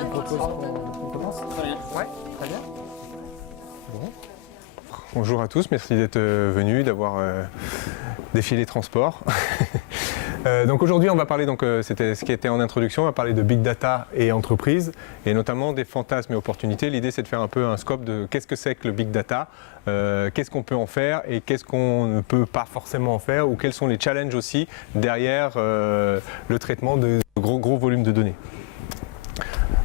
on propose qu'on commence? Très bien. Ouais, très bien. Bon. Bonjour à tous, merci d'être venus, d'avoir défilé les transports. Donc aujourd'hui on va parler, c'était ce qui était en introduction, on va parler de Big Data et entreprise, et notamment des fantasmes et opportunités. L'idée c'est de faire un peu un scope de qu'est-ce que c'est que le Big Data, qu'est-ce qu'on peut en faire et qu'est-ce qu'on ne peut pas forcément en faire, ou quels sont les challenges aussi derrière le traitement de gros volumes de données.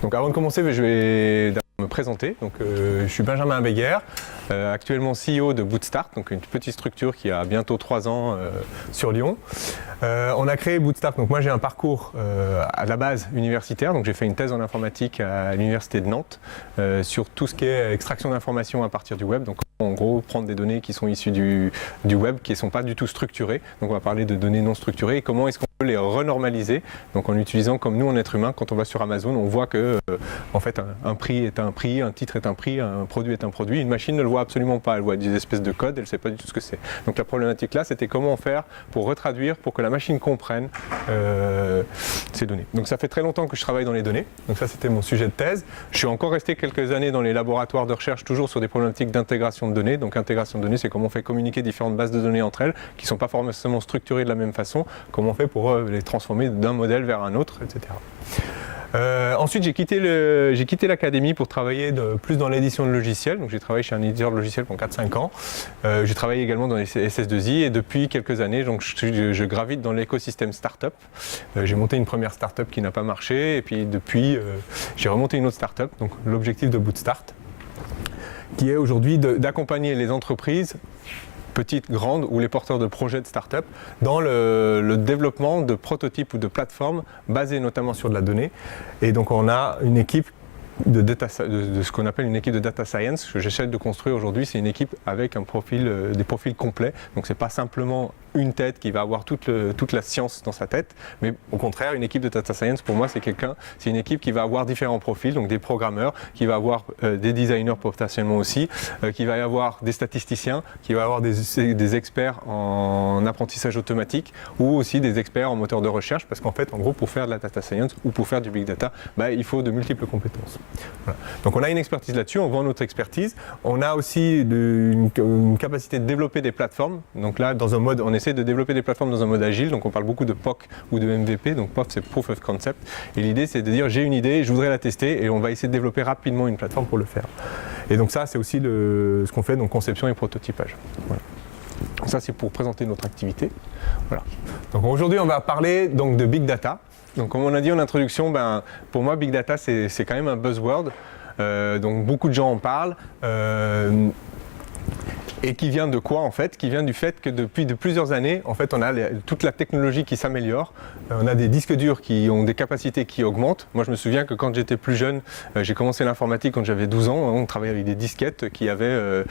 Donc avant de commencer, je vais me présenter. Donc, je suis Benjamin Beguer, actuellement CEO de Bootstart, donc une petite structure qui a bientôt 3 ans sur Lyon. On a créé Bootstart, donc moi j'ai un parcours à la base universitaire, donc j'ai fait une thèse en informatique à l'université de Nantes sur tout ce qui est extraction d'informations à partir du web. Donc en gros, prendre des données qui sont issues du web, qui ne sont pas du tout structurées. Donc on va parler de données non structurées et comment est-ce qu'on peut les renormaliser. Donc en utilisant, comme nous en être humain, quand on va sur Amazon, on voit que en fait un prix est un prix, un titre est un prix, un produit est un produit. Une machine ne le voit absolument pas, elle voit des espèces de codes, elle ne sait pas du tout ce que c'est. Donc la problématique là, c'était comment faire pour retraduire, pour que la machine comprenne ces données. Donc ça fait très longtemps que je travaille dans les données, donc ça c'était mon sujet de thèse. Je suis encore resté quelques années dans les laboratoires de recherche, toujours sur des problématiques d'intégration de données. Donc intégration de données, c'est comment on fait communiquer différentes bases de données entre elles, qui ne sont pas forcément structurées de la même façon, comment on fait pour les transformer d'un modèle vers un autre, etc. Ensuite, j'ai quitté l'académie pour travailler plus dans l'édition de logiciels. Donc, j'ai travaillé chez un éditeur de logiciels pendant 4-5 ans. J'ai travaillé également dans les SS2I et depuis quelques années, donc, je gravite dans l'écosystème startup. J'ai monté une première startup qui n'a pas marché et puis depuis, j'ai remonté une autre startup. Donc, l'objectif de Bootstart, qui est aujourd'hui d'accompagner les entreprises petites, grandes, ou les porteurs de projets de start-up dans le développement de prototypes ou de plateformes basées notamment sur de la donnée. Et donc on a une équipe de ce qu'on appelle une équipe de data science que j'essaie de construire aujourd'hui. C'est une équipe avec un profil, des profils complets. Donc c'est pas simplement une tête qui va avoir toute la science dans sa tête, mais au contraire, une équipe de data science, pour moi, c'est une équipe qui va avoir différents profils, donc des programmeurs, qui va avoir des designers potentiellement aussi, qui va y avoir des statisticiens, qui va avoir des experts en apprentissage automatique, ou aussi des experts en moteur de recherche, parce qu'en fait, en gros, pour faire de la data science ou pour faire du big data, il faut de multiples compétences. Voilà. Donc on a une expertise là-dessus, on vend notre expertise. On a aussi une capacité de développer des plateformes. Donc là, dans un mode, on essaie de développer des plateformes dans un mode agile. Donc on parle beaucoup de POC ou de MVP. Donc POC, c'est Proof of Concept. Et l'idée, c'est de dire, j'ai une idée, je voudrais la tester et on va essayer de développer rapidement une plateforme pour le faire. Et donc ça, c'est aussi ce qu'on fait, donc conception et prototypage. Voilà. Ça, c'est pour présenter notre activité. Voilà. Donc aujourd'hui, on va parler donc, de Big Data. Donc comme on a dit en introduction, pour moi Big Data c'est quand même un buzzword, donc beaucoup de gens en parlent, et qui vient de quoi en fait? Qui vient du fait que depuis plusieurs années, en fait, on a toute la technologie qui s'améliore, on a des disques durs qui ont des capacités qui augmentent. Moi je me souviens que quand j'étais plus jeune, j'ai commencé l'informatique quand j'avais 12 ans, on travaillait avec des disquettes qui avaient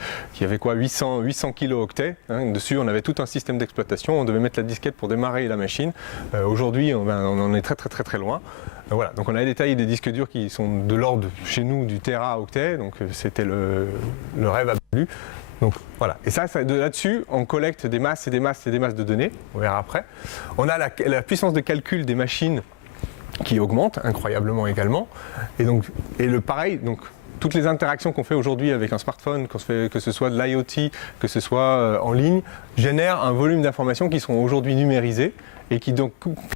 quoi, 800 kilooctets, dessus on avait tout un système d'exploitation, on devait mettre la disquette pour démarrer la machine. Aujourd'hui on en est très loin. Voilà, donc on a détaillé des disques durs qui sont de l'ordre chez nous du téraoctet, donc c'était le rêve absolu. Donc voilà, et là-dessus, on collecte des masses et des masses et des masses de données, on verra après. On a la puissance de calcul des machines qui augmente incroyablement également. Et pareil, donc toutes les interactions qu'on fait aujourd'hui avec un smartphone, que ce soit de l'IoT, que ce soit en ligne, génèrent un volume d'informations qui sont aujourd'hui numérisées et qui donc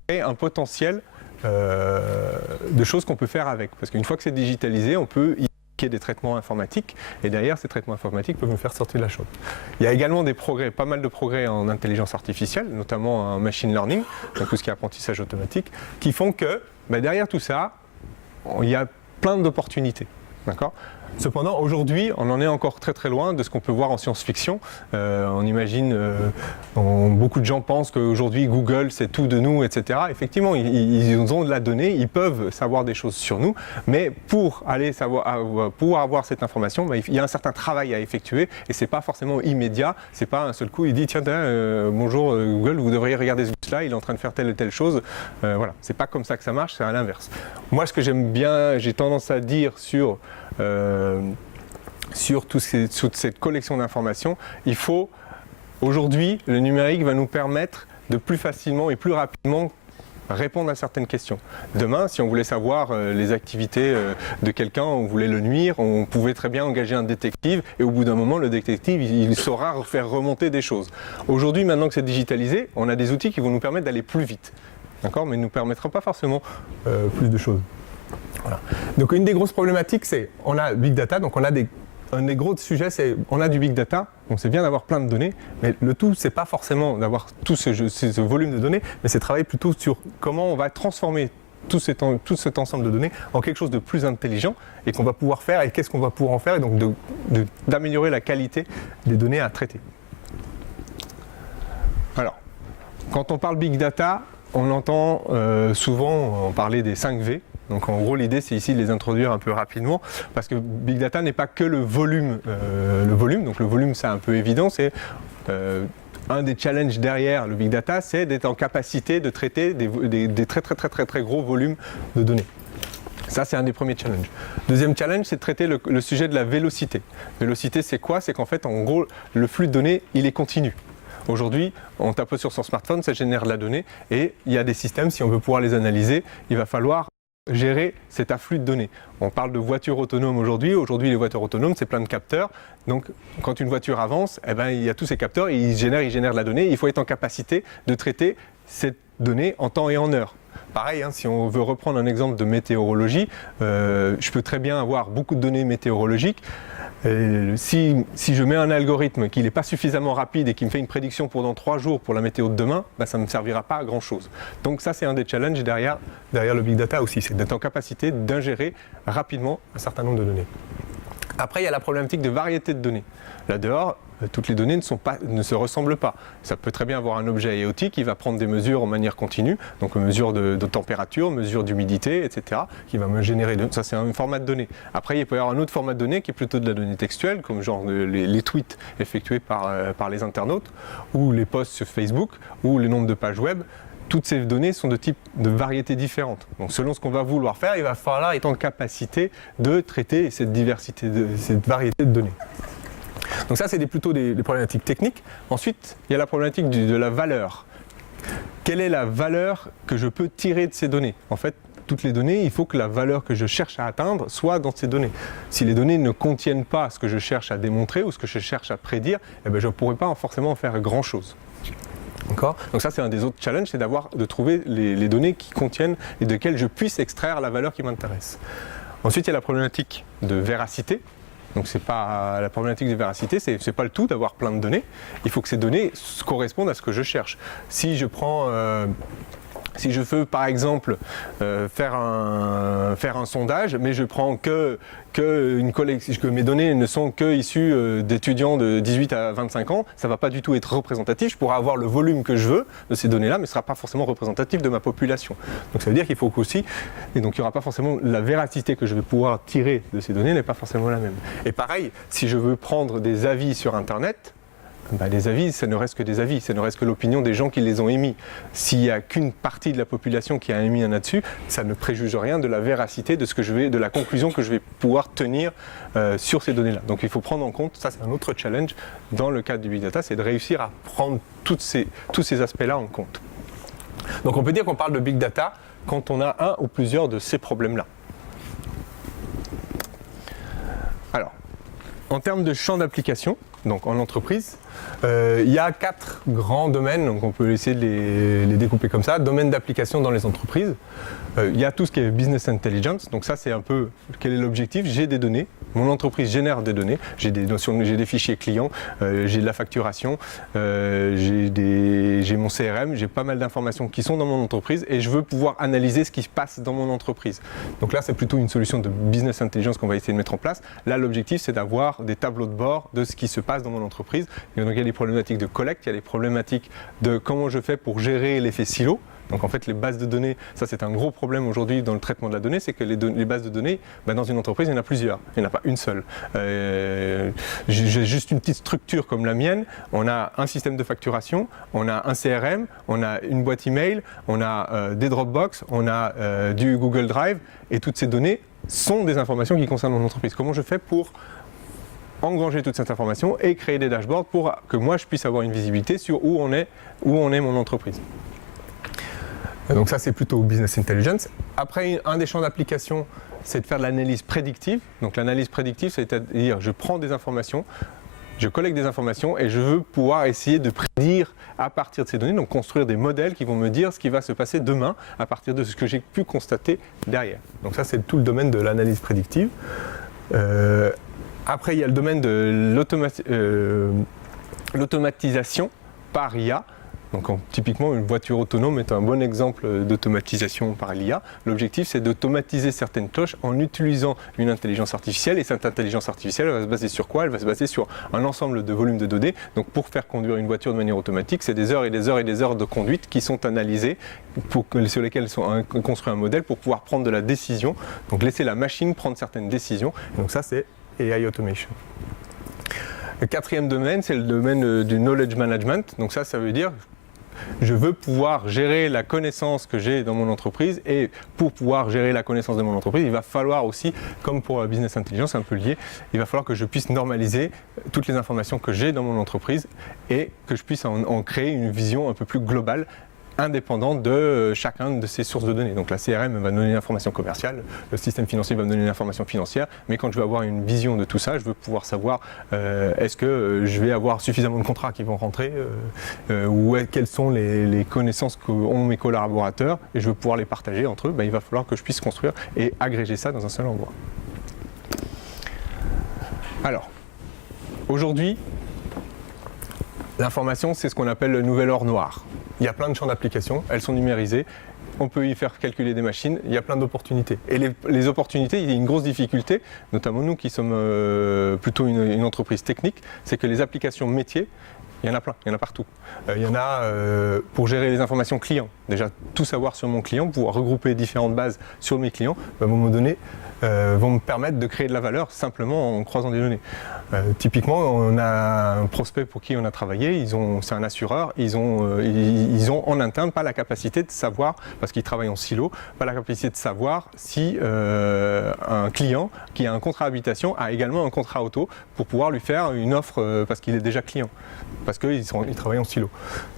créent un potentiel de choses qu'on peut faire avec. Parce qu'une fois que c'est digitalisé, on peut des traitements informatiques, et derrière ces traitements informatiques peuvent nous faire sortir de la chose. Il y a également pas mal de progrès en intelligence artificielle, notamment en machine learning, donc tout ce qui est apprentissage automatique, qui font que derrière tout ça, il y a plein d'opportunités. D'accord ? Cependant, aujourd'hui, on en est encore très loin de ce qu'on peut voir en science-fiction. On imagine, beaucoup de gens pensent qu'aujourd'hui Google c'est tout de nous, etc. Effectivement, ils ont de la donnée, ils peuvent savoir des choses sur nous, mais pour avoir cette information, il y a un certain travail à effectuer et c'est pas forcément immédiat. C'est pas un seul coup, il dit tiens, bonjour Google, vous devriez regarder ce bus-là, il est en train de faire telle et telle chose. Voilà, c'est pas comme ça que ça marche, c'est à l'inverse. Moi, ce que j'aime bien, j'ai tendance à dire sur toute cette collection d'informations, aujourd'hui, le numérique va nous permettre de plus facilement et plus rapidement répondre à certaines questions. Demain, si on voulait savoir les activités de quelqu'un, on voulait le nuire, on pouvait très bien engager un détective et au bout d'un moment, le détective, il saura faire remonter des choses. Aujourd'hui, maintenant que c'est digitalisé, on a des outils qui vont nous permettre d'aller plus vite. D'accord, mais ne nous permettra pas forcément plus de choses. Voilà. Donc une des grosses problématiques, c'est on a Big Data, donc un des gros sujets, c'est on a du Big Data, donc c'est bien d'avoir plein de données, mais le tout, c'est pas forcément d'avoir tout ce volume de données, mais c'est travailler plutôt sur comment on va transformer tout cet ensemble de données en quelque chose de plus intelligent et qu'on va pouvoir faire et qu'est-ce qu'on va pouvoir en faire et donc d'améliorer la qualité des données à traiter. Alors, quand on parle Big Data, on entend souvent parler des 5 V. Donc en gros, l'idée, c'est ici de les introduire un peu rapidement, parce que Big Data n'est pas que le volume. Donc le volume, c'est un peu évident, c'est un des challenges derrière le Big Data, c'est d'être en capacité de traiter des très gros volumes de données. Ça, c'est un des premiers challenges. Deuxième challenge, c'est de traiter le sujet de la vélocité. Vélocité, c'est quoi? C'est qu'en fait, en gros, le flux de données, il est continu. Aujourd'hui, on tape sur son smartphone, ça génère de la donnée et il y a des systèmes, si on veut pouvoir les analyser, il va falloir gérer cet afflux de données. On parle de voitures autonomes aujourd'hui. Aujourd'hui, les voitures autonomes, c'est plein de capteurs. Donc, quand une voiture avance, eh ben, il y a tous ces capteurs et ils génèrent de la donnée. Il faut être en capacité de traiter cette donnée en temps et en heure. Pareil, hein, si on veut reprendre un exemple de météorologie, je peux très bien avoir beaucoup de données météorologiques. Si je mets un algorithme qui n'est pas suffisamment rapide et qui me fait une prédiction pour dans 3 jours pour la météo de demain, ben ça ne me servira pas à grand chose. Donc ça, c'est un des challenges derrière le Big Data aussi, c'est d'être en capacité d'ingérer rapidement un certain nombre de données. Après, il y a la problématique de variété de données. Là dehors, toutes les données ne se ressemblent pas. Ça peut très bien avoir un objet IoT qui va prendre des mesures en manière continue, donc mesure de température, mesure d'humidité, etc., qui va me générer, ça c'est un format de données. Après, il peut y avoir un autre format de données qui est plutôt de la donnée textuelle, comme genre les tweets effectués par les internautes, ou les posts sur Facebook, ou le nombre de pages web. Toutes ces données sont de variétés différentes. Donc selon ce qu'on va vouloir faire, il va falloir être en capacité de traiter cette variété de données. Donc ça, c'est plutôt des problématiques techniques. Ensuite, il y a la problématique de la valeur. Quelle est la valeur que je peux tirer de ces données? En fait, toutes les données, il faut que la valeur que je cherche à atteindre soit dans ces données. Si les données ne contiennent pas ce que je cherche à démontrer ou ce que je cherche à prédire, eh bien, je ne pourrai pas forcément en faire grand-chose. Donc ça, c'est un des autres challenges, c'est de trouver les données qui contiennent et de quelles je puisse extraire la valeur qui m'intéresse. Ensuite, il y a la problématique de véracité. Donc c'est pas la problématique de véracité, c'est pas le tout d'avoir plein de données. Il faut que ces données correspondent à ce que je cherche. Si je veux par exemple faire un sondage, mais je prends que mes données ne sont que issues d'étudiants de 18 à 25 ans, ça ne va pas du tout être représentatif. Je pourrais avoir le volume que je veux de ces données-là, mais ce ne sera pas forcément représentatif de ma population. Donc ça veut dire qu'il faut qu'aussi, et donc il n'y aura pas forcément la véracité que je vais pouvoir tirer de ces données n'est pas forcément la même. Et pareil, si je veux prendre des avis sur Internet, les avis, ça ne reste que des avis, ça ne reste que l'opinion des gens qui les ont émis. S'il n'y a qu'une partie de la population qui a émis un là-dessus, ça ne préjuge rien de la véracité de la conclusion que je vais pouvoir tenir sur ces données-là. Donc il faut prendre en compte, ça c'est un autre challenge dans le cadre du Big Data, c'est de réussir à prendre tous ces aspects-là en compte. Donc on peut dire qu'on parle de Big Data quand on a un ou plusieurs de ces problèmes-là. Alors, en termes de champ d'application, donc en entreprise, il y a 4 grands domaines, donc on peut essayer de les découper comme ça. Domaines d'application dans les entreprises. Il y a tout ce qui est business intelligence, donc ça c'est un peu quel est l'objectif. J'ai des données, mon entreprise génère des données, j'ai des fichiers clients, j'ai de la facturation, j'ai mon CRM, j'ai pas mal d'informations qui sont dans mon entreprise et je veux pouvoir analyser ce qui se passe dans mon entreprise. Donc là c'est plutôt une solution de business intelligence qu'on va essayer de mettre en place. Là l'objectif c'est d'avoir des tableaux de bord de ce qui se passe dans mon entreprise. Et donc il y a des problématiques de collecte, il y a des problématiques de comment je fais pour gérer l'effet silo. Donc en fait les bases de données, ça c'est un gros problème aujourd'hui dans le traitement de la donnée, c'est que les bases de données, dans une entreprise il y en a plusieurs, il n'y en a pas une seule. J'ai juste une petite structure comme la mienne, on a un système de facturation, on a un CRM, on a une boîte email, on a des Dropbox, on a du Google Drive et toutes ces données sont des informations qui concernent mon entreprise. Comment je fais pour engranger toute cette information et créer des dashboards pour que moi je puisse avoir une visibilité sur où en est mon entreprise. Donc ça, c'est plutôt business intelligence. Après, un des champs d'application, c'est de faire de l'analyse prédictive. Donc l'analyse prédictive, c'est-à-dire je prends des informations, je collecte des informations et je veux pouvoir essayer de prédire à partir de ces données, donc construire des modèles qui vont me dire ce qui va se passer demain à partir de ce que j'ai pu constater derrière. Donc ça, c'est tout le domaine de l'analyse prédictive. Après, il y a le domaine de l'automatisation par IA. Donc typiquement, une voiture autonome est un bon exemple d'automatisation par l'IA. L'objectif, c'est d'automatiser certaines tâches en utilisant une intelligence artificielle. Et cette intelligence artificielle, elle va se baser sur quoi? Elle va se baser sur un ensemble de volumes de données. Donc pour faire conduire une voiture de manière automatique, c'est des heures et des heures et des heures de conduite qui sont analysées, sur lesquelles sont construits un modèle pour pouvoir prendre de la décision. Donc laisser la machine prendre certaines décisions. Et donc ça, c'est AI Automation. Le quatrième domaine, c'est le domaine du knowledge management. Donc ça veut dire je veux pouvoir gérer la connaissance que j'ai dans mon entreprise, et pour pouvoir gérer la connaissance de mon entreprise, il va falloir aussi, comme pour la business intelligence, un peu lié, il va falloir que je puisse normaliser toutes les informations que j'ai dans mon entreprise et que je puisse en créer une vision un peu plus globale, indépendante de chacun de ces sources de données. Donc la CRM va me donner l'information commerciale, le système financier va me donner l'information financière, mais quand je vais avoir une vision de tout ça, je veux pouvoir savoir est-ce que je vais avoir suffisamment de contrats qui vont rentrer, ou quelles sont les connaissances qu'ont mes collaborateurs, et je veux pouvoir les partager entre eux. Il va falloir que je puisse construire et agréger ça dans un seul endroit. Alors, aujourd'hui, l'information, c'est ce qu'on appelle le nouvel or noir. Il y a plein de champs d'application, elles sont numérisées, on peut y faire calculer des machines, il y a plein d'opportunités. Et les opportunités, il y a une grosse difficulté, notamment nous qui sommes plutôt une entreprise technique, c'est que les applications métiers, il y en a plein, il y en a partout. Il y en a pour gérer les informations clients. Déjà, tout savoir sur mon client, pouvoir regrouper différentes bases sur mes clients, à un moment donné, vont me permettre de créer de la valeur simplement en croisant des données. Typiquement, on a un prospect pour qui on a travaillé, c'est un assureur, ils ont en interne pas la capacité de savoir, parce qu'ils travaillent en silo, pas la capacité de savoir si un client qui a un contrat habitation a également un contrat auto pour pouvoir lui faire une offre parce qu'il est déjà client, parce qu'ils travaillent en silo.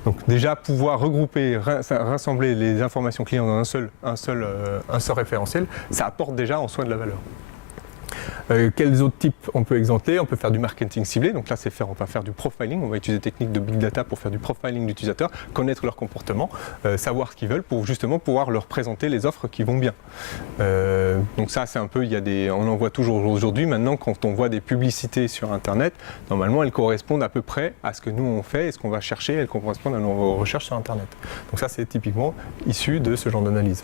Donc déjà pouvoir regrouper, rassembler les informations clients dans un seul référentiel, ça apporte déjà en soi de la valeur. Quels autres types on peut exempter? On peut faire du marketing ciblé, donc là on va faire du profiling, on va utiliser des techniques de big data pour faire du profiling d'utilisateurs, connaître leur comportement, savoir ce qu'ils veulent pour justement pouvoir leur présenter les offres qui vont bien. Donc ça c'est un peu, on en voit toujours aujourd'hui, maintenant quand on voit des publicités sur internet, normalement elles correspondent à peu près à ce que nous on fait et ce qu'on va chercher, elles correspondent à nos recherches sur internet. Donc ça c'est typiquement issu de ce genre d'analyse.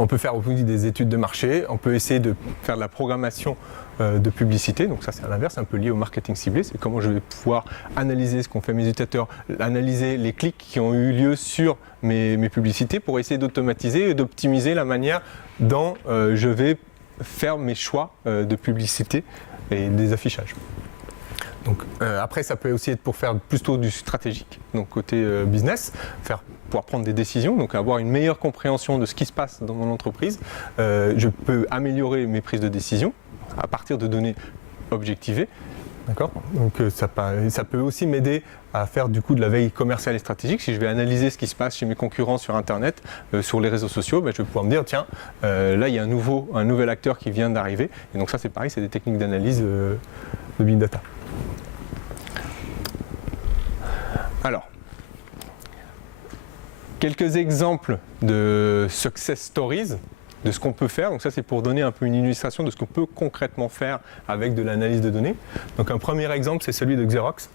On peut faire aussi des études de marché, on peut essayer de faire de la programmation de publicité, donc ça c'est à l'inverse, un peu lié au marketing ciblé, c'est comment je vais pouvoir analyser ce qu'ont fait mes utilisateurs, analyser les clics qui ont eu lieu sur mes publicités pour essayer d'automatiser et d'optimiser la manière dont je vais faire mes choix de publicité et des affichages. Donc, après, ça peut aussi être pour faire plutôt du stratégique, donc côté business, pouvoir prendre des décisions, donc avoir une meilleure compréhension de ce qui se passe dans mon entreprise. Je peux améliorer mes prises de décision à partir de données objectivées. D'accord ? Donc ça peut aussi m'aider à faire du coup de la veille commerciale et stratégique. Si je vais analyser ce qui se passe chez mes concurrents sur Internet, sur les réseaux sociaux, je vais pouvoir me dire tiens, là il y a un nouvel acteur qui vient d'arriver. Et donc ça c'est pareil, c'est des techniques d'analyse de big data. Alors, quelques exemples de success stories, de ce qu'on peut faire. Donc ça c'est pour donner un peu une illustration de ce qu'on peut concrètement faire avec de l'analyse de données. Donc un premier exemple c'est celui de Xerox.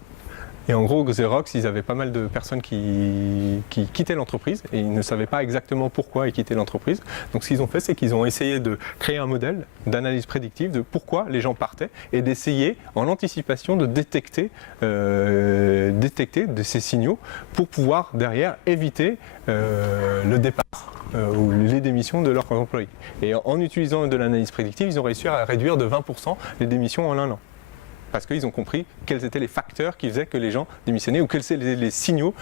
Et en gros Xerox, ils avaient pas mal de personnes qui quittaient l'entreprise et ils ne savaient pas exactement pourquoi ils quittaient l'entreprise. Donc ce qu'ils ont fait, c'est qu'ils ont essayé de créer un modèle d'analyse prédictive de pourquoi les gens partaient et d'essayer en anticipation de détecter de ces signaux pour pouvoir derrière éviter le départ ou les démissions de leurs employés. Et en utilisant de l'analyse prédictive, ils ont réussi à réduire de 20% les démissions en un an. Parce qu'ils ont compris quels étaient les facteurs qui faisaient que les gens démissionnaient ou quels étaient les signaux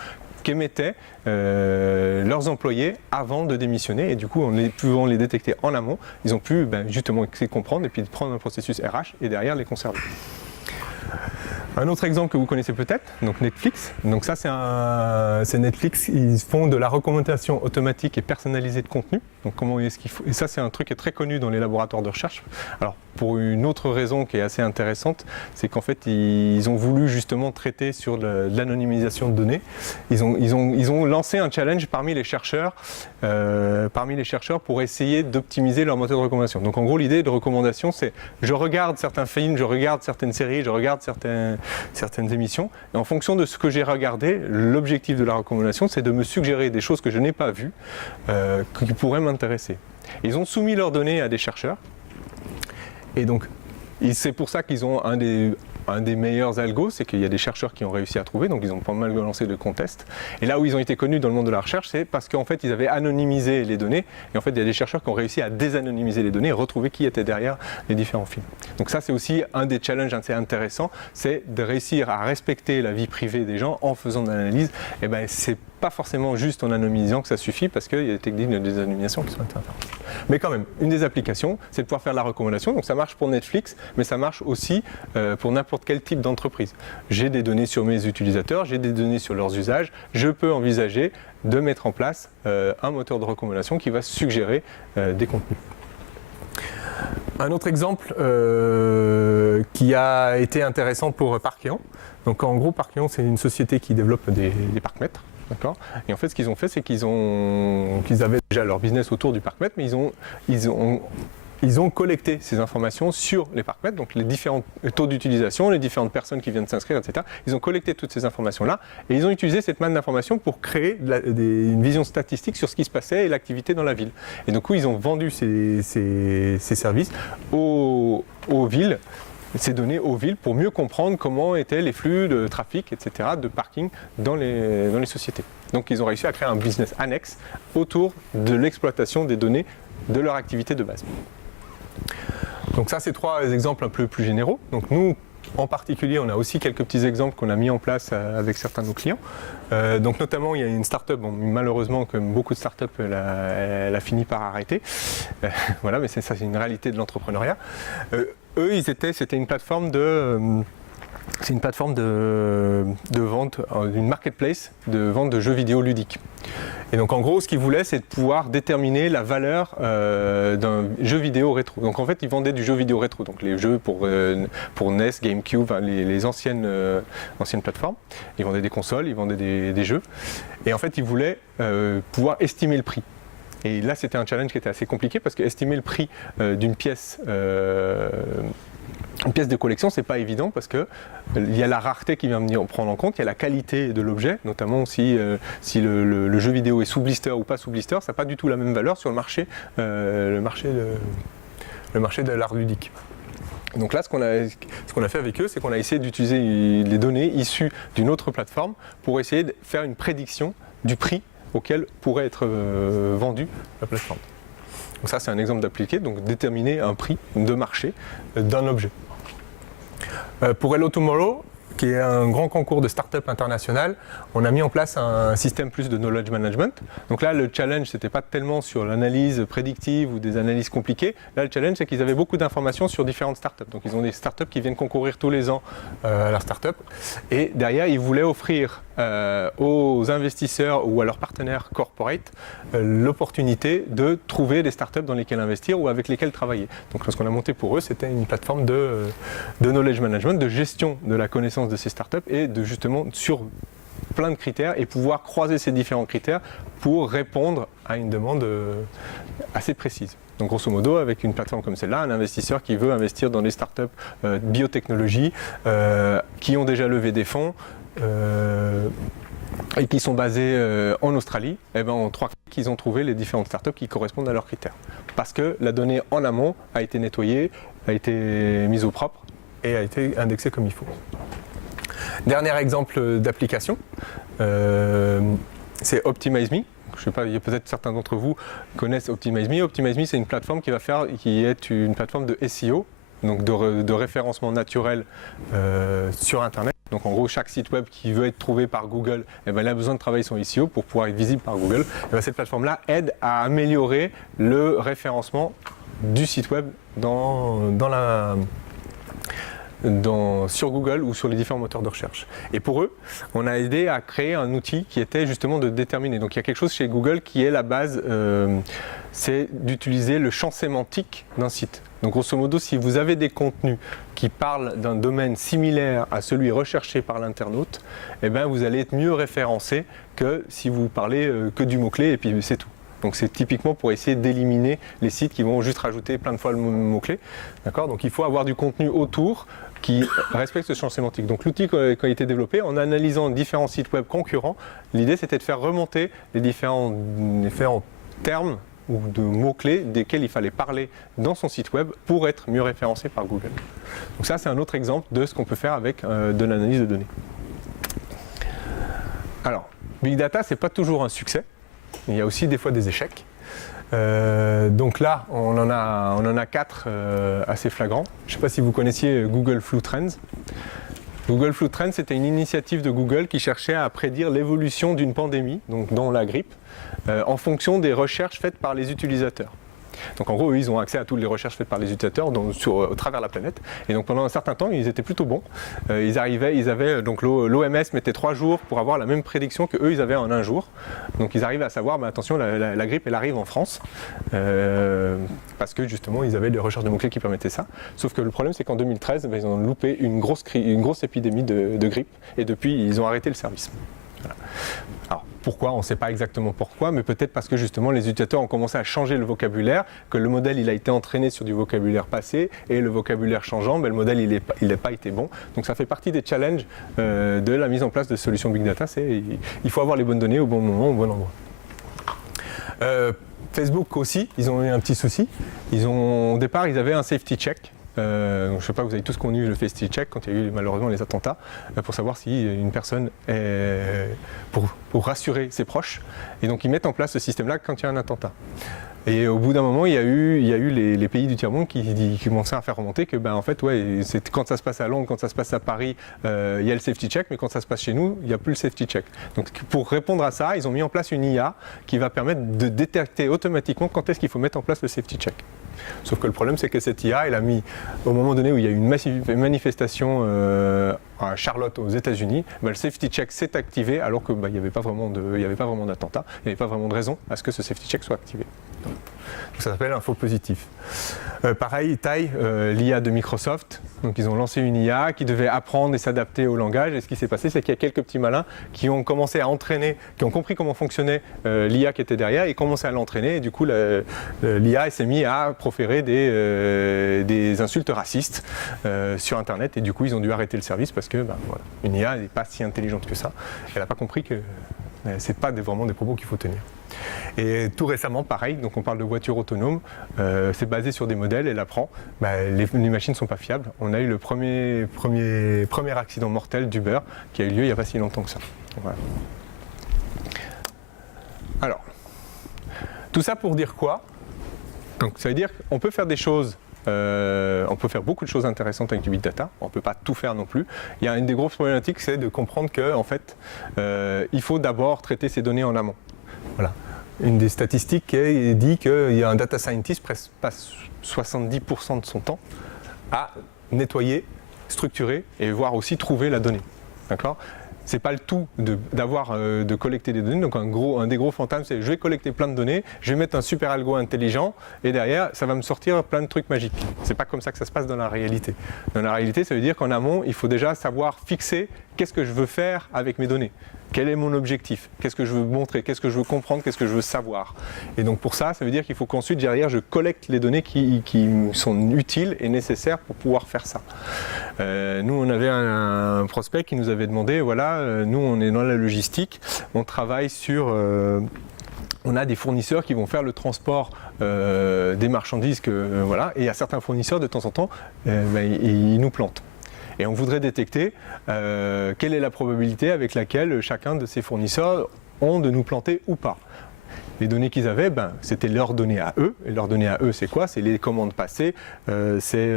qu'émettaient leurs employés avant de démissionner. Et du coup, en pouvant les détecter en amont, ils ont pu justement comprendre et puis prendre un processus RH et derrière les conserver. Un autre exemple que vous connaissez peut-être, donc Netflix. Donc ça c'est Netflix, ils font de la recommandation automatique et personnalisée de contenu. Donc comment est-ce qu'il faut... Et ça c'est un truc qui est très connu dans les laboratoires de recherche. Alors pour une autre raison qui est assez intéressante, c'est qu'en fait ils ont voulu justement traiter sur de l'anonymisation de données. Ils ont lancé un challenge parmi les chercheurs pour essayer d'optimiser leur moteur de recommandation. Donc en gros l'idée de recommandation c'est je regarde certains films, je regarde certaines séries, je regarde certaines émissions et en fonction de ce que j'ai regardé, l'objectif de la recommandation c'est de me suggérer des choses que je n'ai pas vues qui pourraient m'intéresser. Ils ont soumis leurs données à des chercheurs et donc c'est pour ça qu'ils ont un des meilleurs algos, c'est qu'il y a des chercheurs qui ont réussi à trouver, donc ils ont pas mal lancé de contests. Et là où ils ont été connus dans le monde de la recherche, c'est parce qu'en fait ils avaient anonymisé les données, et en fait il y a des chercheurs qui ont réussi à désanonymiser les données et retrouver qui était derrière les différents films. Donc ça c'est aussi un des challenges assez intéressants, c'est de réussir à respecter la vie privée des gens en faisant de l'analyse. Et ben c'est pas forcément juste en anonymisant que ça suffit, parce qu'il y a des techniques de désanonymisation qui sont intéressantes. Mais quand même, une des applications, c'est de pouvoir faire de la recommandation. Donc ça marche pour Netflix, mais ça marche aussi pour n'importe quel type d'entreprise. J'ai des données sur mes utilisateurs, j'ai des données sur leurs usages, je peux envisager de mettre en place un moteur de recommandation qui va suggérer des contenus. Un autre exemple qui a été intéressant pour Parkeon. Donc en gros, Parkeon, c'est une société qui développe des parcs-mètres. D'accord. Et en fait, ce qu'ils ont fait, c'est qu'ils avaient déjà leur business autour du parc-mètre, mais ils ont collecté ces informations sur les parcs-mètres, donc les différents taux d'utilisation, les différentes personnes qui viennent s'inscrire, etc. Ils ont collecté toutes ces informations-là et ils ont utilisé cette manne d'informations pour créer une vision statistique sur ce qui se passait et l'activité dans la ville. Et du coup, ils ont vendu ces services aux villes, ces données aux villes pour mieux comprendre comment étaient les flux de trafic, etc., de parking dans les sociétés. Donc ils ont réussi à créer un business annexe autour de l'exploitation des données de leur activité de base. Donc ça, c'est trois exemples un peu plus généraux. Donc nous, en particulier, on a aussi quelques petits exemples qu'on a mis en place avec certains de nos clients. Donc notamment, il y a une start-up, bon, malheureusement, comme beaucoup de start-up, elle a fini par arrêter. Voilà, mais ça, c'est une réalité de l'entrepreneuriat. Eux, c'était une plateforme de vente, une marketplace de vente de jeux vidéo ludiques. Et donc en gros, ce qu'ils voulaient, c'est de pouvoir déterminer la valeur d'un jeu vidéo rétro. Donc en fait, ils vendaient du jeu vidéo rétro, donc les jeux pour NES, GameCube, les anciennes plateformes. Ils vendaient des consoles, ils vendaient des jeux. Et en fait, ils voulaient pouvoir estimer le prix. Et là, c'était un challenge qui était assez compliqué parce qu'estimer le prix d'une pièce de collection, c'est pas évident parce que il y a la rareté qui vient venir prendre en compte, il y a la qualité de l'objet, notamment si le jeu vidéo est sous blister ou pas sous blister, ça n'a pas du tout la même valeur sur le marché de l'art ludique. Donc là, ce qu'on a fait avec eux, c'est qu'on a essayé d'utiliser les données issues d'une autre plateforme pour essayer de faire une prédiction du prix auquel pourrait être vendue la plateforme. Donc ça, c'est un exemple d'appliqué, donc déterminer un prix de marché d'un objet. Pour Hello Tomorrow, qui est un grand concours de start-up international, on a mis en place un système plus de knowledge management. Donc là, le challenge, c'était pas tellement sur l'analyse prédictive ou des analyses compliquées. Là, le challenge, c'est qu'ils avaient beaucoup d'informations sur différentes startups. Donc ils ont des startups qui viennent concourir tous les ans à leur startup. Et derrière, ils voulaient offrir aux investisseurs ou à leurs partenaires corporate l'opportunité de trouver des startups dans lesquelles investir ou avec lesquelles travailler. Donc ce qu'on a monté pour eux, c'était une plateforme de knowledge management, de gestion de la connaissance de ces startups et de justement sur plein de critères et pouvoir croiser ces différents critères pour répondre à une demande assez précise. Donc grosso modo, avec une plateforme comme celle-là, un investisseur qui veut investir dans des startups biotechnologie qui ont déjà levé des fonds et qui sont basés en Australie, et ben en 3 clics, ils ont trouvé les différentes startups qui correspondent à leurs critères. Parce que la donnée en amont a été nettoyée, a été mise au propre et a été indexée comme il faut. Dernier exemple d'application, c'est OptimizeMe. Je sais pas, il y a peut-être certains d'entre vous connaissent OptimizeMe. OptimizeMe, c'est une plateforme qui est une plateforme de SEO, donc de référencement naturel sur Internet. Donc en gros, chaque site web qui veut être trouvé par Google, eh ben, il a besoin de travailler son SEO pour pouvoir être visible par Google. Eh ben, cette plateforme-là aide à améliorer le référencement du site web dans sur Google ou sur les différents moteurs de recherche. Et pour eux, on a aidé à créer un outil qui était justement de déterminer. Donc il y a quelque chose chez Google qui est la base, c'est d'utiliser le champ sémantique d'un site. Donc grosso modo, si vous avez des contenus qui parlent d'un domaine similaire à celui recherché par l'internaute, eh bien, vous allez être mieux référencé que si vous parlez que du mot-clé et puis c'est tout. Donc c'est typiquement pour essayer d'éliminer les sites qui vont juste rajouter plein de fois le mot-clé. D'accord ? Donc il faut avoir du contenu autour qui respecte ce champ sémantique. Donc l'outil qui a été développé en analysant différents sites web concurrents, l'idée c'était de faire remonter les différents termes ou de mots-clés desquels il fallait parler dans son site web pour être mieux référencé par Google. Donc ça, c'est un autre exemple de ce qu'on peut faire avec de l'analyse de données. Alors, Big Data, ce n'est pas toujours un succès. Il y a aussi des fois des échecs. Donc là, on en a 4 assez flagrants. Je ne sais pas si vous connaissiez Google Flu Trends. Google Flu Trends, c'était une initiative de Google qui cherchait à prédire l'évolution d'une pandémie, donc dont la grippe, en fonction des recherches faites par les utilisateurs. Donc en gros, eux, ils ont accès à toutes les recherches faites par les utilisateurs au travers la planète. Et donc pendant un certain temps, ils étaient plutôt bons. Donc l'OMS mettait 3 jours pour avoir la même prédiction que eux, ils avaient en 1 jour. Donc ils arrivaient à savoir, attention, la grippe, elle arrive en France. Parce que justement, ils avaient des recherches de mots-clés qui permettaient ça. Sauf que le problème, c'est qu'en 2013, ils ont loupé une grosse épidémie de grippe. Et depuis, ils ont arrêté le service. Voilà. Alors pourquoi? On ne sait pas exactement pourquoi, mais peut-être parce que justement les utilisateurs ont commencé à changer le vocabulaire, que le modèle il a été entraîné sur du vocabulaire passé, et le vocabulaire changeant, le modèle il n'a pas été bon. Donc ça fait partie des challenges de la mise en place de solutions Big Data, il faut avoir les bonnes données au bon moment, au bon endroit. Facebook aussi, ils ont eu un petit souci. Au départ, ils avaient un safety check. Je ne sais pas, vous avez tous connu le safety check quand il y a eu malheureusement les attentats, pour savoir si une personne est pour rassurer ses proches. Et donc ils mettent en place ce système-là quand il y a un attentat. Et au bout d'un moment, il y a eu les pays du tiers-monde qui commençaient à faire remonter que en fait, quand ça se passe à Londres, quand ça se passe à Paris, il y a le safety check, mais quand ça se passe chez nous, il n'y a plus le safety check. Donc pour répondre à ça, ils ont mis en place une IA qui va permettre de détecter automatiquement quand est-ce qu'il faut mettre en place le safety check. Sauf que le problème, c'est que cette IA, elle a mis, au moment donné où il y a eu une manifestation à Charlotte aux États-Unis, le safety check s'est activé alors qu'il n'y avait pas vraiment d'attentat, il n'y avait pas vraiment de raison à ce que ce safety check soit activé. Donc, ça s'appelle un faux positif. Pareil, TAI, l'IA de Microsoft, donc ils ont lancé une IA qui devait apprendre et s'adapter au langage, et ce qui s'est passé, c'est qu'il y a quelques petits malins qui ont commencé à entraîner, qui ont compris comment fonctionnait l'IA qui était derrière, et commencé à l'entraîner, et du coup l'IA s'est mis à proférer des insultes racistes sur Internet, et du coup ils ont dû arrêter le service parce que une IA n'est pas si intelligente que ça, elle n'a pas compris que c'est pas vraiment des propos qu'il faut tenir. Et tout récemment, pareil, donc on parle de voitures autonomes, c'est basé sur des modèles, elle apprend, les machines ne sont pas fiables. On a eu le premier accident mortel d'Uber qui a eu lieu il n'y a pas si longtemps que ça. Voilà. Alors, tout ça pour dire quoi? Donc ça veut dire qu'on peut faire des choses, on peut faire beaucoup de choses intéressantes avec du big data, on ne peut pas tout faire non plus. Il y a une des grosses problématiques, c'est de comprendre que en fait, il faut d'abord traiter ces données en amont. Voilà. Une des statistiques qui dit qu'il y a un data scientist passe 70% de son temps à nettoyer, structurer et voire aussi trouver la donnée. D'accord ? C'est pas le tout de collecter des données. Donc un des gros fantasmes, c'est je vais collecter plein de données, je vais mettre un super algo intelligent et derrière, ça va me sortir plein de trucs magiques. C'est pas comme ça que ça se passe dans la réalité. Dans la réalité, ça veut dire qu'en amont, il faut déjà savoir fixer qu'est-ce que je veux faire avec mes données. Quel est mon objectif? Qu'est-ce que je veux montrer? Qu'est-ce que je veux comprendre? Qu'est-ce que je veux savoir? Et donc pour ça, ça veut dire qu'il faut qu'ensuite, derrière, je collecte les données qui sont utiles et nécessaires pour pouvoir faire ça. Nous, on avait un prospect qui nous avait demandé, voilà, nous, on est dans la logistique, on travaille sur... on a des fournisseurs qui vont faire le transport des marchandises, voilà, et il y a certains fournisseurs, de temps en temps, ils nous plantent. Et on voudrait détecter quelle est la probabilité avec laquelle chacun de ces fournisseurs ont de nous planter ou pas. Les données qu'ils avaient, c'était leurs données à eux. Et leurs données à eux, c'est quoi? C'est les commandes passées, c'est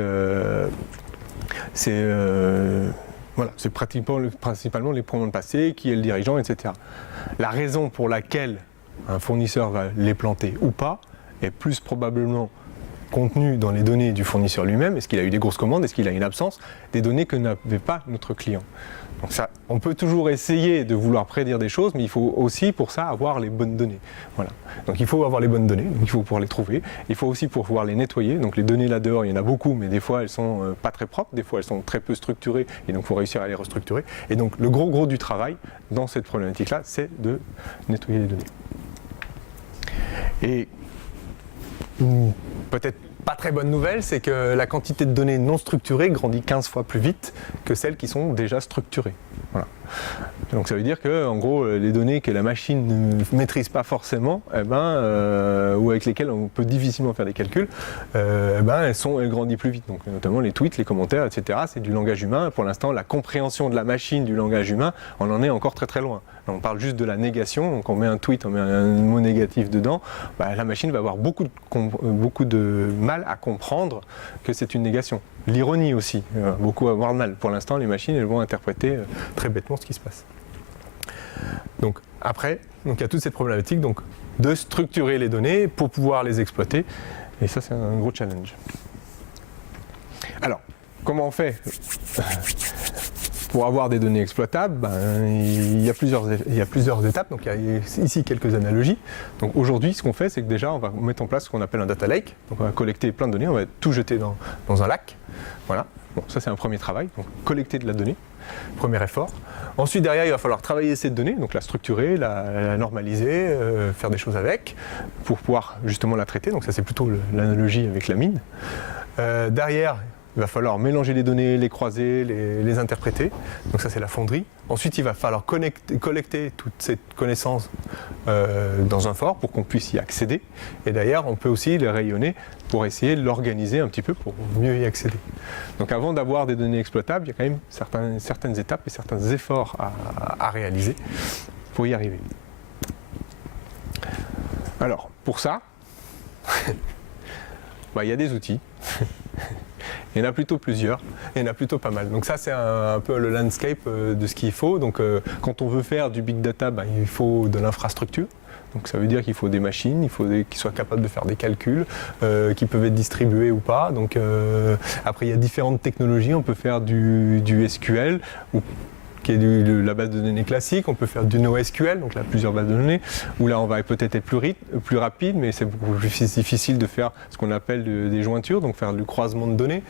principalement les commandes passées, qui est le dirigeant, etc. La raison pour laquelle un fournisseur va les planter ou pas est plus probablement contenues dans les données du fournisseur lui-même. Est-ce qu'il a eu des grosses commandes? Est-ce qu'il a une absence? Des données que n'avait pas notre client. Donc ça, on peut toujours essayer de vouloir prédire des choses, mais il faut aussi pour ça avoir les bonnes données. Voilà. Donc il faut avoir les bonnes données, donc il faut pouvoir les trouver. Il faut aussi pouvoir les nettoyer. Donc les données là-dehors, il y en a beaucoup, mais des fois elles sont pas très propres, des fois elles sont très peu structurées, et donc il faut réussir à les restructurer. Et donc le gros du travail dans cette problématique-là, c'est de nettoyer les données. Et peut-être pas très bonne nouvelle, c'est que la quantité de données non structurées grandit 15 fois plus vite que celles qui sont déjà structurées. Voilà. Donc ça veut dire que, en gros, les données que la machine ne maîtrise pas forcément, ou avec lesquelles on peut difficilement faire des calculs, elles grandissent plus vite. Donc notamment les tweets, les commentaires, etc. C'est du langage humain. Pour l'instant, la compréhension de la machine du langage humain, on en est encore très loin. On parle juste de la négation, donc on met un tweet, on met un mot négatif dedans, la machine va avoir beaucoup de mal à comprendre que c'est une négation. L'ironie aussi, beaucoup à avoir de mal. Pour l'instant, les machines elles vont interpréter très bêtement ce qui se passe. Donc après, il y a toute cette problématique de structurer les données pour pouvoir les exploiter, et ça c'est un gros challenge. Alors, comment on fait pour avoir des données exploitables? Il y a plusieurs étapes, donc il y a ici quelques analogies. Donc aujourd'hui, ce qu'on fait, c'est que déjà, on va mettre en place ce qu'on appelle un data lake. Donc on va collecter plein de données, on va tout jeter dans un lac. Voilà. Bon, ça c'est un premier travail, donc collecter de la donnée, premier effort. Ensuite, derrière, il va falloir travailler cette donnée, donc la structurer, la normaliser, faire des choses avec, pour pouvoir justement la traiter. Donc ça c'est plutôt l'analogie avec la mine. Derrière, il va falloir mélanger les données, les croiser, les interpréter. Donc ça c'est la fonderie. Ensuite il va falloir collecter toute cette connaissance dans un fort pour qu'on puisse y accéder. Et d'ailleurs on peut aussi les rayonner pour essayer de l'organiser un petit peu pour mieux y accéder. Donc avant d'avoir des données exploitables, il y a quand même certaines étapes et certains efforts à réaliser pour y arriver. Alors pour ça, il y a des outils. Il y en a plutôt plusieurs, il y en a plutôt pas mal. Donc ça c'est un peu le landscape de ce qu'il faut. Donc quand on veut faire du big data, il faut de l'infrastructure. Donc ça veut dire qu'il faut des machines, il faut qui soient capables de faire des calculs, qui peuvent être distribués ou pas. Donc après il y a différentes technologies, on peut faire du SQL qui est la base de données classique, on peut faire du NoSQL, donc là plusieurs bases de données, où là on va peut-être être plus rapide, mais c'est beaucoup plus difficile de faire ce qu'on appelle des jointures, donc faire du croisement de données.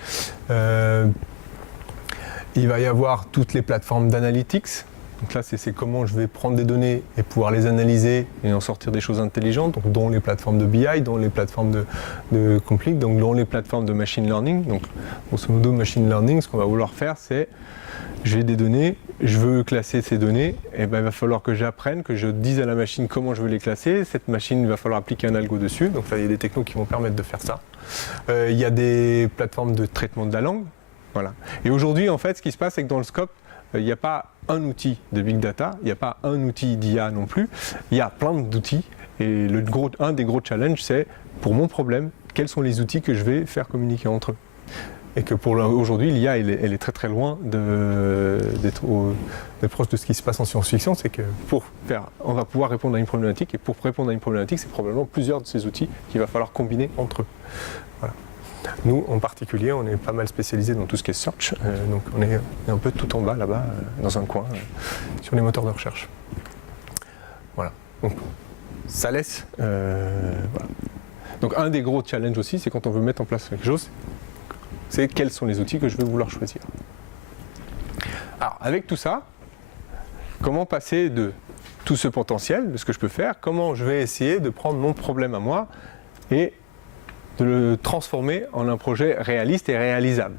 Il va y avoir toutes les plateformes d'analytics. Donc là, c'est comment je vais prendre des données et pouvoir les analyser et en sortir des choses intelligentes, donc dont les plateformes de BI, dont les plateformes de Complete, donc dont les plateformes de machine learning. Donc, grosso modo, machine learning, ce qu'on va vouloir faire, c'est j'ai des données, je veux classer ces données, et il va falloir que j'apprenne, que je dise à la machine comment je veux les classer. Cette machine, il va falloir appliquer un algo dessus. Donc là, il y a des technos qui vont permettre de faire ça. Il y a des plateformes de traitement de la langue. Voilà. Et aujourd'hui, en fait, ce qui se passe, c'est que dans le scope, il n'y a pas un outil de big data, il n'y a pas un outil d'IA non plus, il y a plein d'outils. Et un des gros challenges, c'est pour mon problème, quels sont les outils que je vais faire communiquer entre eux. Et que aujourd'hui, l'IA, elle est très loin d'être proche de ce qui se passe en science-fiction. C'est que on va pouvoir répondre à une problématique, et pour répondre à une problématique, c'est probablement plusieurs de ces outils qu'il va falloir combiner entre eux. Voilà. Nous, en particulier, on est pas mal spécialisé dans tout ce qui est search, donc on est un peu tout en bas, là-bas, dans un coin, sur les moteurs de recherche. Voilà. Donc, ça laisse... voilà. Donc, un des gros challenges aussi, c'est quand on veut mettre en place quelque chose, c'est quels sont les outils que je vais vouloir choisir. Alors, avec tout ça, comment passer de tout ce potentiel, de ce que je peux faire, comment je vais essayer de prendre mon problème à moi et de le transformer en un projet réaliste et réalisable.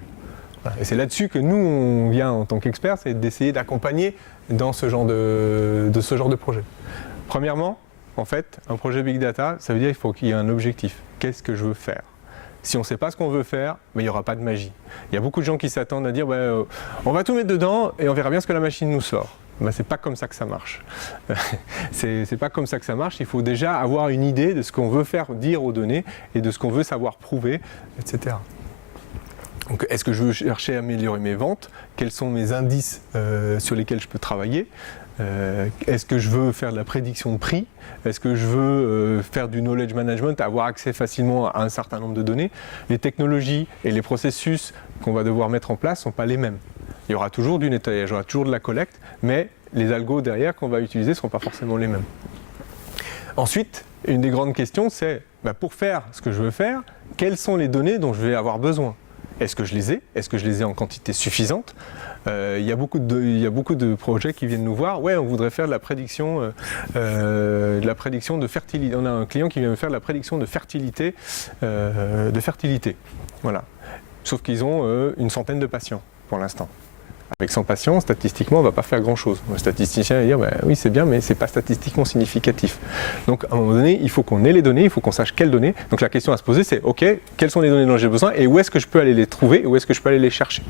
Voilà. Et c'est là-dessus que nous, on vient en tant qu'experts, c'est d'essayer d'accompagner dans ce genre de projet. Premièrement, en fait, un projet Big Data, ça veut dire qu'il faut qu'il y ait un objectif. Qu'est-ce que je veux faire ? Si on ne sait pas ce qu'on veut faire, il n'y aura pas de magie. Il y a beaucoup de gens qui s'attendent à dire on va tout mettre dedans et on verra bien ce que la machine nous sort. C'est pas comme ça que ça marche. C'est pas comme ça que ça marche. Il faut déjà avoir une idée de ce qu'on veut faire dire aux données et de ce qu'on veut savoir prouver, etc. Donc, est-ce que je veux chercher à améliorer mes ventes? Quels sont mes indices sur lesquels je peux travailler? Est-ce que je veux faire de la prédiction de prix? Est-ce que je veux faire du knowledge management, avoir accès facilement à un certain nombre de données? Les technologies et les processus qu'on va devoir mettre en place ne sont pas les mêmes. Il y aura toujours du nettoyage, il y aura toujours de la collecte, mais les algos derrière qu'on va utiliser ne seront pas forcément les mêmes. Ensuite, une des grandes questions, c'est pour faire ce que je veux faire, quelles sont les données dont je vais avoir besoin? Est-ce que je les ai? Est-ce que je les ai en quantité suffisante? Il y a beaucoup de projets qui viennent nous voir. Ouais, on voudrait faire de la prédiction de fertilité. On a un client qui vient me faire de la prédiction de fertilité. Voilà. Sauf qu'ils ont une centaine de patients pour l'instant. Avec 100 patients, statistiquement, on ne va pas faire grand-chose. Le statisticien va dire oui, c'est bien, mais ce n'est pas statistiquement significatif. Donc, à un moment donné, il faut qu'on ait les données, il faut qu'on sache quelles données. Donc, la question à se poser, c'est OK, quelles sont les données dont j'ai besoin et où est-ce que je peux aller les trouver, où est-ce que je peux aller les chercher?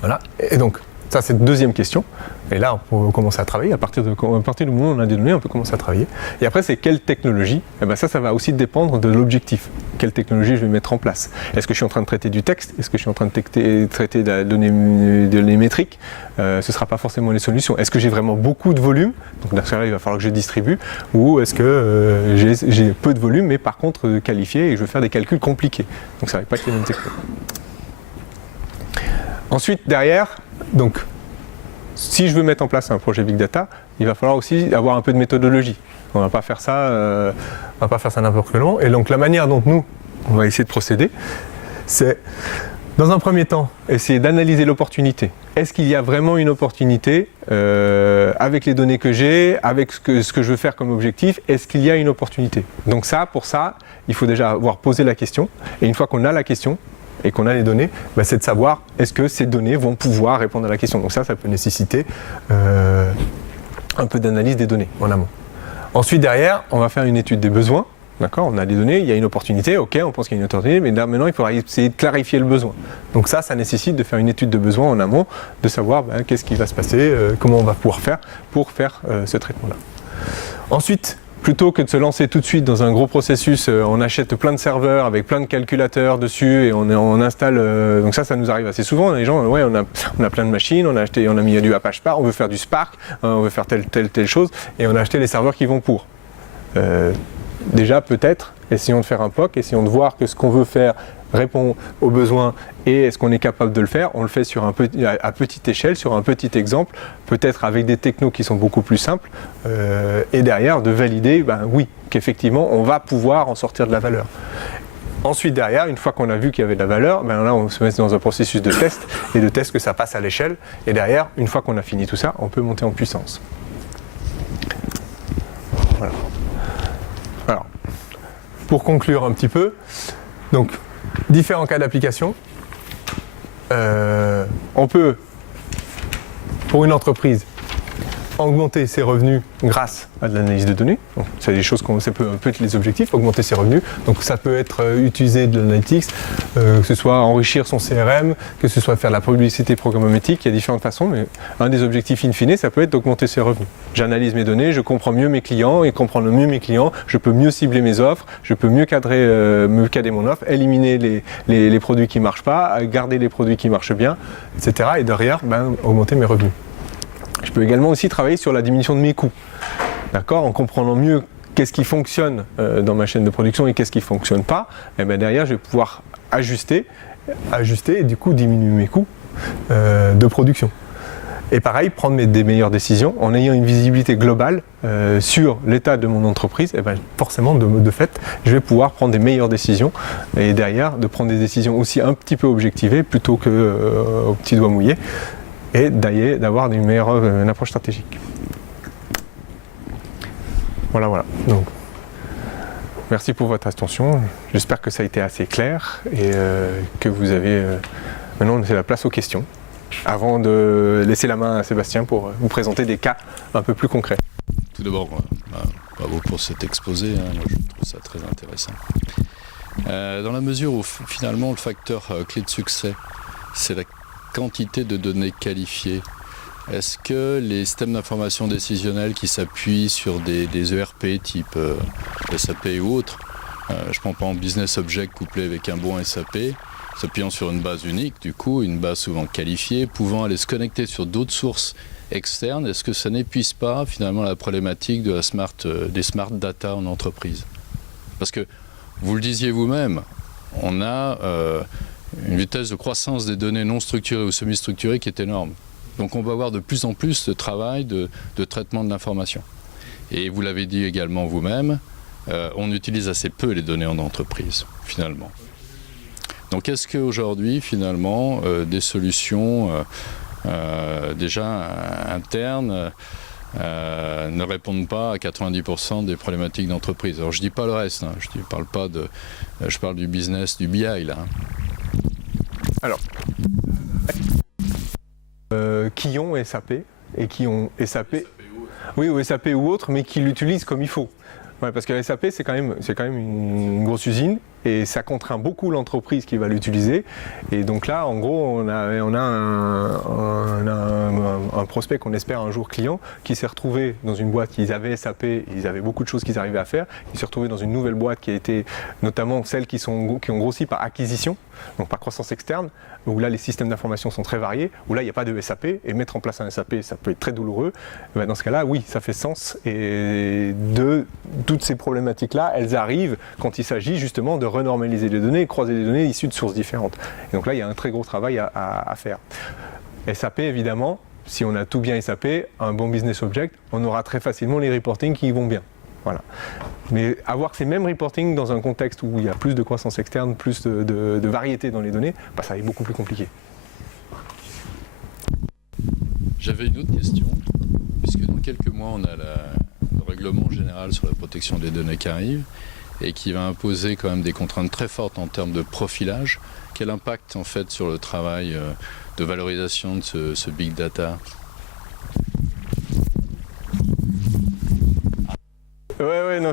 Voilà. Et donc, ça, c'est la deuxième question. Et là, on peut commencer à travailler. À partir du moment où on a des données, on peut commencer à travailler. Et après, c'est quelle technologie? Ça va aussi dépendre de l'objectif. Quelle technologie je vais mettre en place? Est-ce que je suis en train de traiter du texte? Est-ce que je suis en train de traiter de la donnée métrique? Ce ne sera pas forcément les solutions. Est-ce que j'ai vraiment beaucoup de volume? Donc, dans ce cas-là, il va falloir que je distribue. Ou est-ce que j'ai peu de volume, mais par contre qualifié et je veux faire des calculs compliqués? Donc, ça ne va pas être les mêmes technologies. Ensuite, derrière, donc, si je veux mettre en place un projet Big Data, il va falloir aussi avoir un peu de méthodologie. On ne va pas faire ça n'importe comment. Et donc, la manière dont nous, on va essayer de procéder, c'est, dans un premier temps, essayer d'analyser l'opportunité. Est-ce qu'il y a vraiment une opportunité avec les données que j'ai, avec ce que je veux faire comme objectif? Est-ce qu'il y a une opportunité? Donc pour ça, il faut déjà avoir posé la question. Et une fois qu'on a la question, et qu'on a les données, c'est de savoir est-ce que ces données vont pouvoir répondre à la question. Donc ça peut nécessiter un peu d'analyse des données en amont. Ensuite, derrière, on va faire une étude des besoins. D'accord, on a les données, il y a une opportunité, ok, on pense qu'il y a une opportunité, mais là, maintenant, il faudra essayer de clarifier le besoin. Donc ça nécessite de faire une étude de besoin en amont, de savoir qu'est-ce qui va se passer, comment on va pouvoir faire pour faire ce traitement-là. Ensuite, plutôt que de se lancer tout de suite dans un gros processus, on achète plein de serveurs avec plein de calculateurs dessus et on installe. Donc ça nous arrive assez souvent. Les gens, on a plein de machines, on a mis du Apache Spark, on veut faire du Spark, on veut faire telle chose, et on a acheté les serveurs qui vont pour. Déjà, peut-être, essayons de faire un POC, essayons de voir que ce qu'on veut faire répond aux besoins et est-ce qu'on est capable de le faire. On le fait à petite échelle, sur un petit exemple, peut-être avec des technos qui sont beaucoup plus simples, et derrière de valider, oui, qu'effectivement on va pouvoir en sortir de la valeur. Ensuite derrière, une fois qu'on a vu qu'il y avait de la valeur, là on se met dans un processus de test et de test que ça passe à l'échelle, et derrière, une fois qu'on a fini tout ça, on peut monter en puissance. Voilà. Alors, pour conclure un petit peu, donc différents cas d'application. On peut, pour une entreprise, augmenter ses revenus grâce à de l'analyse de données. Donc, c'est des choses ça peut être les objectifs, augmenter ses revenus. Donc ça peut être utiliser de l'analytics, que ce soit enrichir son CRM, que ce soit faire de la publicité programmatique. Il y a différentes façons, mais un des objectifs in fine, ça peut être d'augmenter ses revenus. J'analyse mes données, je comprends mieux mes clients, et comprendre mieux mes clients, je peux mieux cibler mes offres, je peux mieux cadrer mon offre, éliminer les produits qui ne marchent pas, garder les produits qui marchent bien, etc. Et derrière, augmenter mes revenus. Je peux également aussi travailler sur la diminution de mes coûts, d'accord, en comprenant mieux qu'est-ce qui fonctionne dans ma chaîne de production et qu'est-ce qui ne fonctionne pas. Et derrière, je vais pouvoir ajuster et du coup diminuer mes coûts de production. Et pareil, prendre des meilleures décisions en ayant une visibilité globale sur l'état de mon entreprise. Et forcément, de fait, je vais pouvoir prendre des meilleures décisions et derrière, de prendre des décisions aussi un petit peu objectivées plutôt qu'au petit doigt mouillé. Et d'avoir une approche stratégique. Voilà. Donc, merci pour votre attention. J'espère que ça a été assez clair et que vous avez maintenant laissé la place aux questions avant de laisser la main à Sébastien pour vous présenter des cas un peu plus concrets. Tout d'abord, bravo pour cet exposé. Moi, je trouve ça très intéressant. Dans la mesure où finalement le facteur clé de succès, c'est la quantité de données qualifiées. Est-ce que les systèmes d'information décisionnelle qui s'appuient sur des ERP type SAP ou autres, je prends par exemple Business Object couplé avec un bon SAP, s'appuyant sur une base unique, du coup, une base souvent qualifiée, pouvant aller se connecter sur d'autres sources externes, est-ce que ça n'épuise pas finalement la problématique de des smart data en entreprise? Parce que, vous le disiez vous-même, on a une vitesse de croissance des données non structurées ou semi-structurées qui est énorme. Donc on va avoir de plus en plus de travail de traitement de l'information. Et vous l'avez dit également vous-même, on utilise assez peu les données en entreprise, finalement. Donc est-ce qu'aujourd'hui, finalement, des solutions déjà internes ne répondent pas à 90% des problématiques d'entreprise? Alors je ne dis pas le reste, hein, je parle du business, du BI là. Alors, qui ont SAP et qui ont SAP, oui, ou SAP ou autre, mais qui l'utilisent comme il faut. Ouais, parce que SAP, c'est quand même une grosse usine et ça contraint beaucoup l'entreprise qui va l'utiliser. Et donc là, en gros, on a un prospect qu'on espère un jour client qui s'est retrouvé dans une boîte qui avait SAP, ils avaient beaucoup de choses qu'ils arrivaient à faire. Il s'est retrouvé dans une nouvelle boîte qui a été notamment celles qui ont grossi par acquisition, donc par croissance externe, où là les systèmes d'information sont très variés, où là il n'y a pas de SAP, et mettre en place un SAP, ça peut être très douloureux. Ben, dans ce cas-là, oui, ça fait sens. Et de toutes ces problématiques-là, elles arrivent quand il s'agit justement de renormaliser les données, croiser les données issues de sources différentes. Et donc là, il y a un très gros travail à faire. SAP, évidemment, si on a tout bien SAP, un bon business object, on aura très facilement les reporting qui vont bien. Voilà. Mais avoir ces mêmes reporting dans un contexte où il y a plus de croissance externe, plus de variété dans les données, bah, ça est beaucoup plus compliqué. J'avais une autre question, puisque dans quelques mois, on a le règlement général sur la protection des données qui arrive et qui va imposer quand même des contraintes très fortes en termes de profilage. Quel impact en fait sur le travail de valorisation de ce big data? Ouais, non,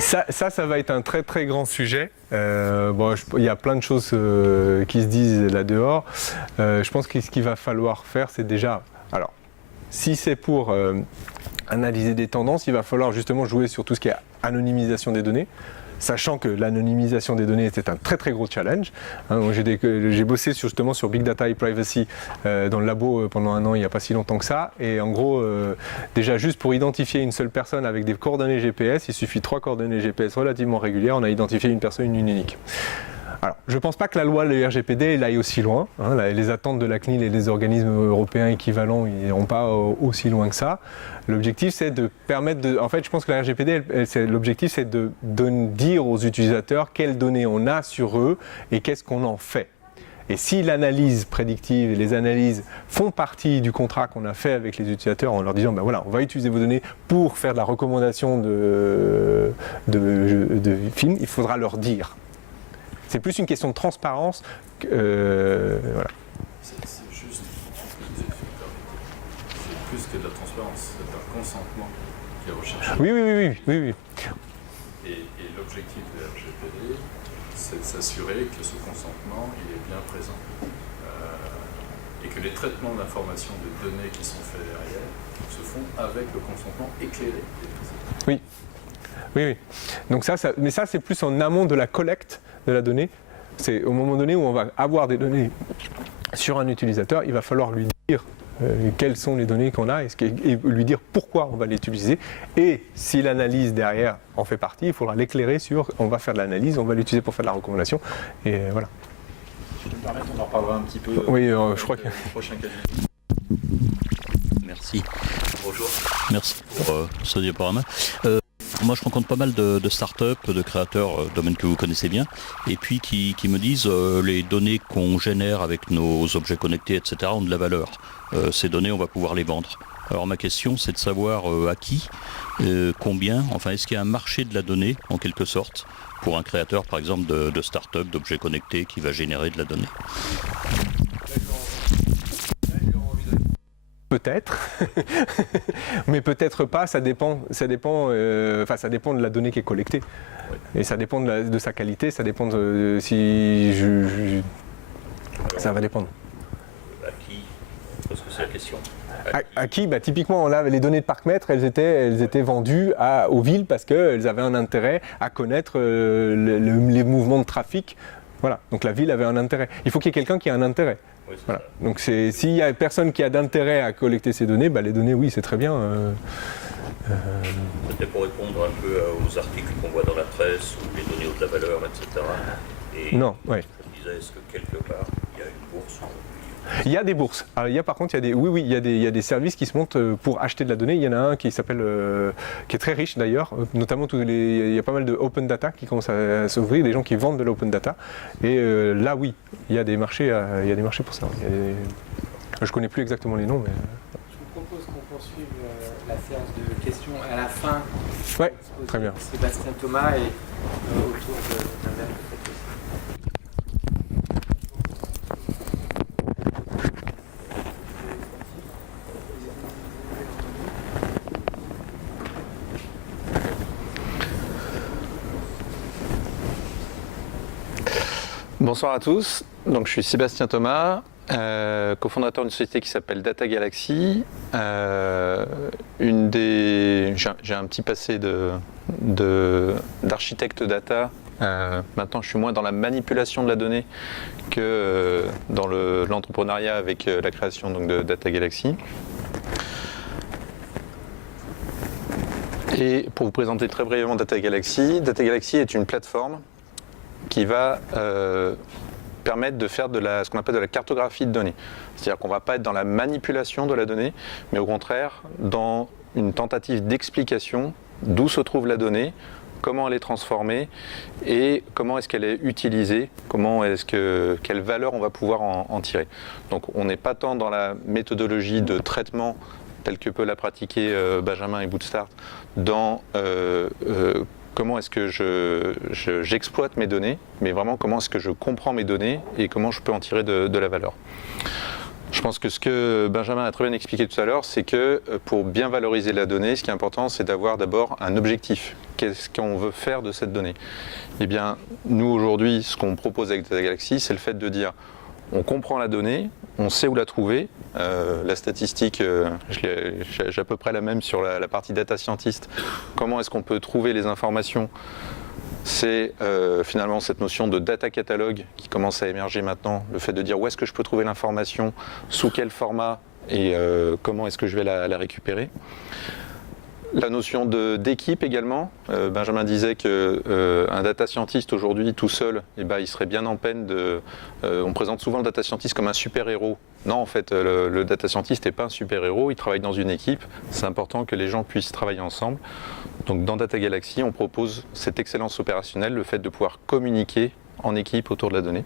ça va être un très très grand sujet. Bon, il y a plein de choses qui se disent là dehors. Je pense que ce qu'il va falloir faire, c'est déjà, alors, si c'est pour analyser des tendances, il va falloir justement jouer sur tout ce qui est anonymisation des données. Sachant que l'anonymisation des données était un très très gros challenge. J'ai bossé justement sur Big Data et Privacy dans le labo pendant un an, il n'y a pas si longtemps que ça. Et en gros, déjà juste pour identifier une seule personne avec des coordonnées GPS, il suffit 3 coordonnées GPS relativement régulières, on a identifié une personne unique. Alors, je ne pense pas que la loi, le RGPD, elle aille aussi loin. Les attentes de la CNIL et des organismes européens équivalents n'iront pas aussi loin que ça. L'objectif, c'est de permettre de... En fait, je pense que la RGPD, l'objectif, c'est de dire aux utilisateurs quelles données on a sur eux et qu'est-ce qu'on en fait. Et si l'analyse prédictive et les analyses font partie du contrat qu'on a fait avec les utilisateurs en leur disant, ben voilà, on va utiliser vos données pour faire de la recommandation de films, il faudra leur dire. C'est plus une question de transparence. Voilà. C'est juste, c'est plus que de la transparence, c'est un consentement qui est recherché. Oui. Et l'objectif de RGPD, c'est de s'assurer que ce consentement il est bien présent et que les traitements d'informations de données qui sont faits derrière se font avec le consentement éclairé. Oui. Donc mais ça c'est plus en amont de la collecte de la donnée. C'est au moment donné où on va avoir des données sur un utilisateur, il va falloir lui dire quelles sont les données qu'on a et lui dire pourquoi on va l'utiliser. Et si l'analyse derrière en fait partie, il faudra l'éclairer sur on va faire de l'analyse, on va l'utiliser pour faire de la recommandation. Et voilà. Si je peux me permettre, on en reparlera un petit peu. Oui, je crois que... le prochain cas. Merci. Bonjour. Merci pour ce diaporama. Moi, je rencontre pas mal de startups, de créateurs, domaine que vous connaissez bien, et puis qui me disent les données qu'on génère avec nos objets connectés, etc., ont de la valeur. Ces données, on va pouvoir les vendre. Alors ma question, c'est de savoir à qui, combien, enfin, est-ce qu'il y a un marché de la donnée, en quelque sorte, pour un créateur, par exemple, de start-up, d'objets connectés, qui va générer de la donnée? Peut-être, mais peut-être pas, ça dépend de la donnée qui est collectée. Et ça dépend de sa qualité, ça dépend de si ça va dépendre. À qui? Parce que c'est la question. À qui typiquement, là, les données de parc-mètre, elles étaient vendues aux villes parce qu'elles avaient un intérêt à connaître les mouvements de trafic. Voilà, donc la ville avait un intérêt. Il faut qu'il y ait quelqu'un qui a un intérêt. Oui, c'est Voilà. ça. Donc s'il n'y a personne qui a d'intérêt à collecter ces données, les données, oui, c'est très bien. C'était pour répondre un peu aux articles qu'on voit dans la presse, ou les données ont de la valeur, etc. Et Non, ouais. je me disais, est-ce que quelque part, il y a une bourse aujourd'hui? Il y a des bourses. Alors, oui, il y a des services qui se montent pour acheter de la donnée. Il y en a un qui s'appelle, qui est très riche d'ailleurs, notamment il y a pas mal de open data qui commencent à s'ouvrir, des gens qui vendent de l'open data. Et là, oui, il y a des marchés, pour ça. Je connais plus exactement les noms, mais. Je vous propose qu'on poursuive la séance de questions à la fin. Ouais, très bien. Sébastien Thomas et autour d'un verre de fête aussi. Bonsoir à tous, donc je suis Sébastien Thomas, cofondateur d'une société qui s'appelle Data Galaxy. J'ai un petit passé d'architecte data. Maintenant je suis moins dans la manipulation de la donnée que dans l'entrepreneuriat avec la création donc, de Data Galaxy. Et pour vous présenter très brièvement Data Galaxy est une plateforme qui va permettre de faire ce qu'on appelle de la cartographie de données. C'est-à-dire qu'on ne va pas être dans la manipulation de la donnée, mais au contraire dans une tentative d'explication d'où se trouve la donnée, comment elle est transformée et comment est-ce qu'elle est utilisée, quelle valeur on va pouvoir en tirer. Donc on n'est pas tant dans la méthodologie de traitement telle que peut la pratiquer Benjamin et Bootstart dans comment est-ce que j'exploite mes données, mais vraiment comment est-ce que je comprends mes données et comment je peux en tirer de la valeur. Je pense que ce que Benjamin a très bien expliqué tout à l'heure, c'est que pour bien valoriser la donnée, ce qui est important, c'est d'avoir d'abord un objectif. Qu'est-ce qu'on veut faire de cette donnée? Eh bien, nous aujourd'hui, ce qu'on propose avec Data Galaxy, c'est le fait de dire on comprend la donnée, on sait où la trouver. La statistique, j'ai à peu près la même sur la partie data scientist. Comment est-ce qu'on peut trouver les informations? C'est finalement cette notion de data catalogue qui commence à émerger maintenant. Le fait de dire où est-ce que je peux trouver l'information, sous quel format et comment est-ce que je vais la récupérer. La notion d'équipe également. Benjamin disait qu'un data scientist aujourd'hui tout seul, il serait bien en peine de... on présente souvent le data scientist comme un super-héros. Non, en fait, le data scientist n'est pas un super-héros, il travaille dans une équipe. C'est important que les gens puissent travailler ensemble. Donc dans Data Galaxy, on propose cette excellence opérationnelle, le fait de pouvoir communiquer en équipe autour de la donnée.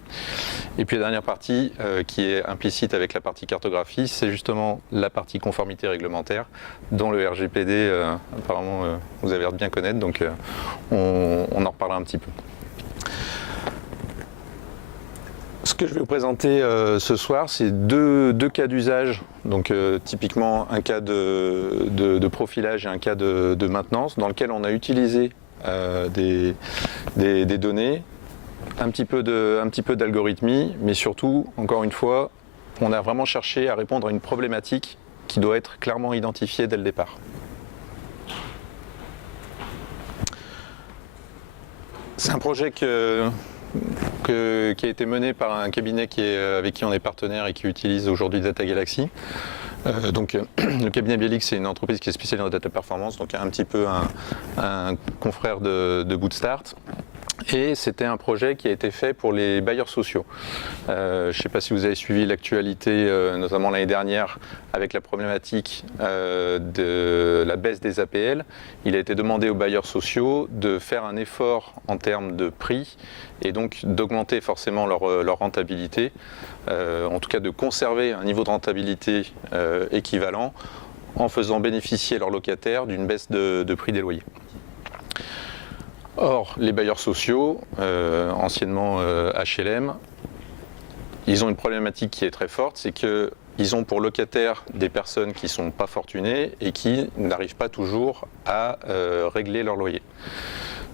Et puis la dernière partie qui est implicite avec la partie cartographie, c'est justement la partie conformité réglementaire dont le RGPD apparemment vous avez l'air de bien connaître, donc on en reparlera un petit peu. Ce que je vais vous présenter ce soir, c'est deux cas d'usage, donc typiquement un cas de profilage et un cas de maintenance, dans lequel on a utilisé des données, un petit peu d'algorithmie, mais surtout, encore une fois, on a vraiment cherché à répondre à une problématique qui doit être clairement identifiée dès le départ. C'est un projet qui a été mené par un cabinet avec qui on est partenaire et qui utilise aujourd'hui Data Galaxy. Le cabinet Bielix, c'est une entreprise qui est spécialisée dans la data performance, donc un petit peu un confrère de Bootstart. Et c'était un projet qui a été fait pour les bailleurs sociaux. Je ne sais pas si vous avez suivi l'actualité, notamment l'année dernière, avec la problématique de la baisse des APL. Il a été demandé aux bailleurs sociaux de faire un effort en termes de prix et donc d'augmenter forcément leur rentabilité, en tout cas de conserver un niveau de rentabilité équivalent en faisant bénéficier leurs locataires d'une baisse de prix des loyers. Or, les bailleurs sociaux, anciennement HLM, ils ont une problématique qui est très forte, c'est qu'ils ont pour locataires des personnes qui ne sont pas fortunées et qui n'arrivent pas toujours à régler leur loyer.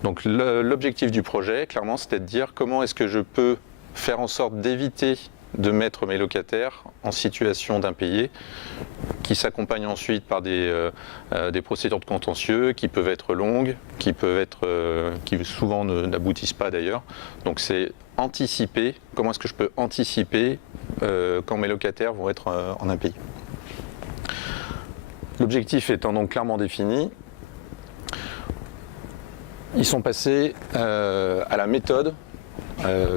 Donc l'objectif du projet, clairement, c'était de dire comment est-ce que je peux faire en sorte d'éviter de mettre mes locataires en situation d'impayé, qui s'accompagnent ensuite par des procédures de contentieux qui peuvent être longues, qui souvent n'aboutissent pas d'ailleurs. Donc c'est anticiper, comment est-ce que je peux anticiper quand mes locataires vont être en impayé. L'objectif étant donc clairement défini, ils sont passés à la méthode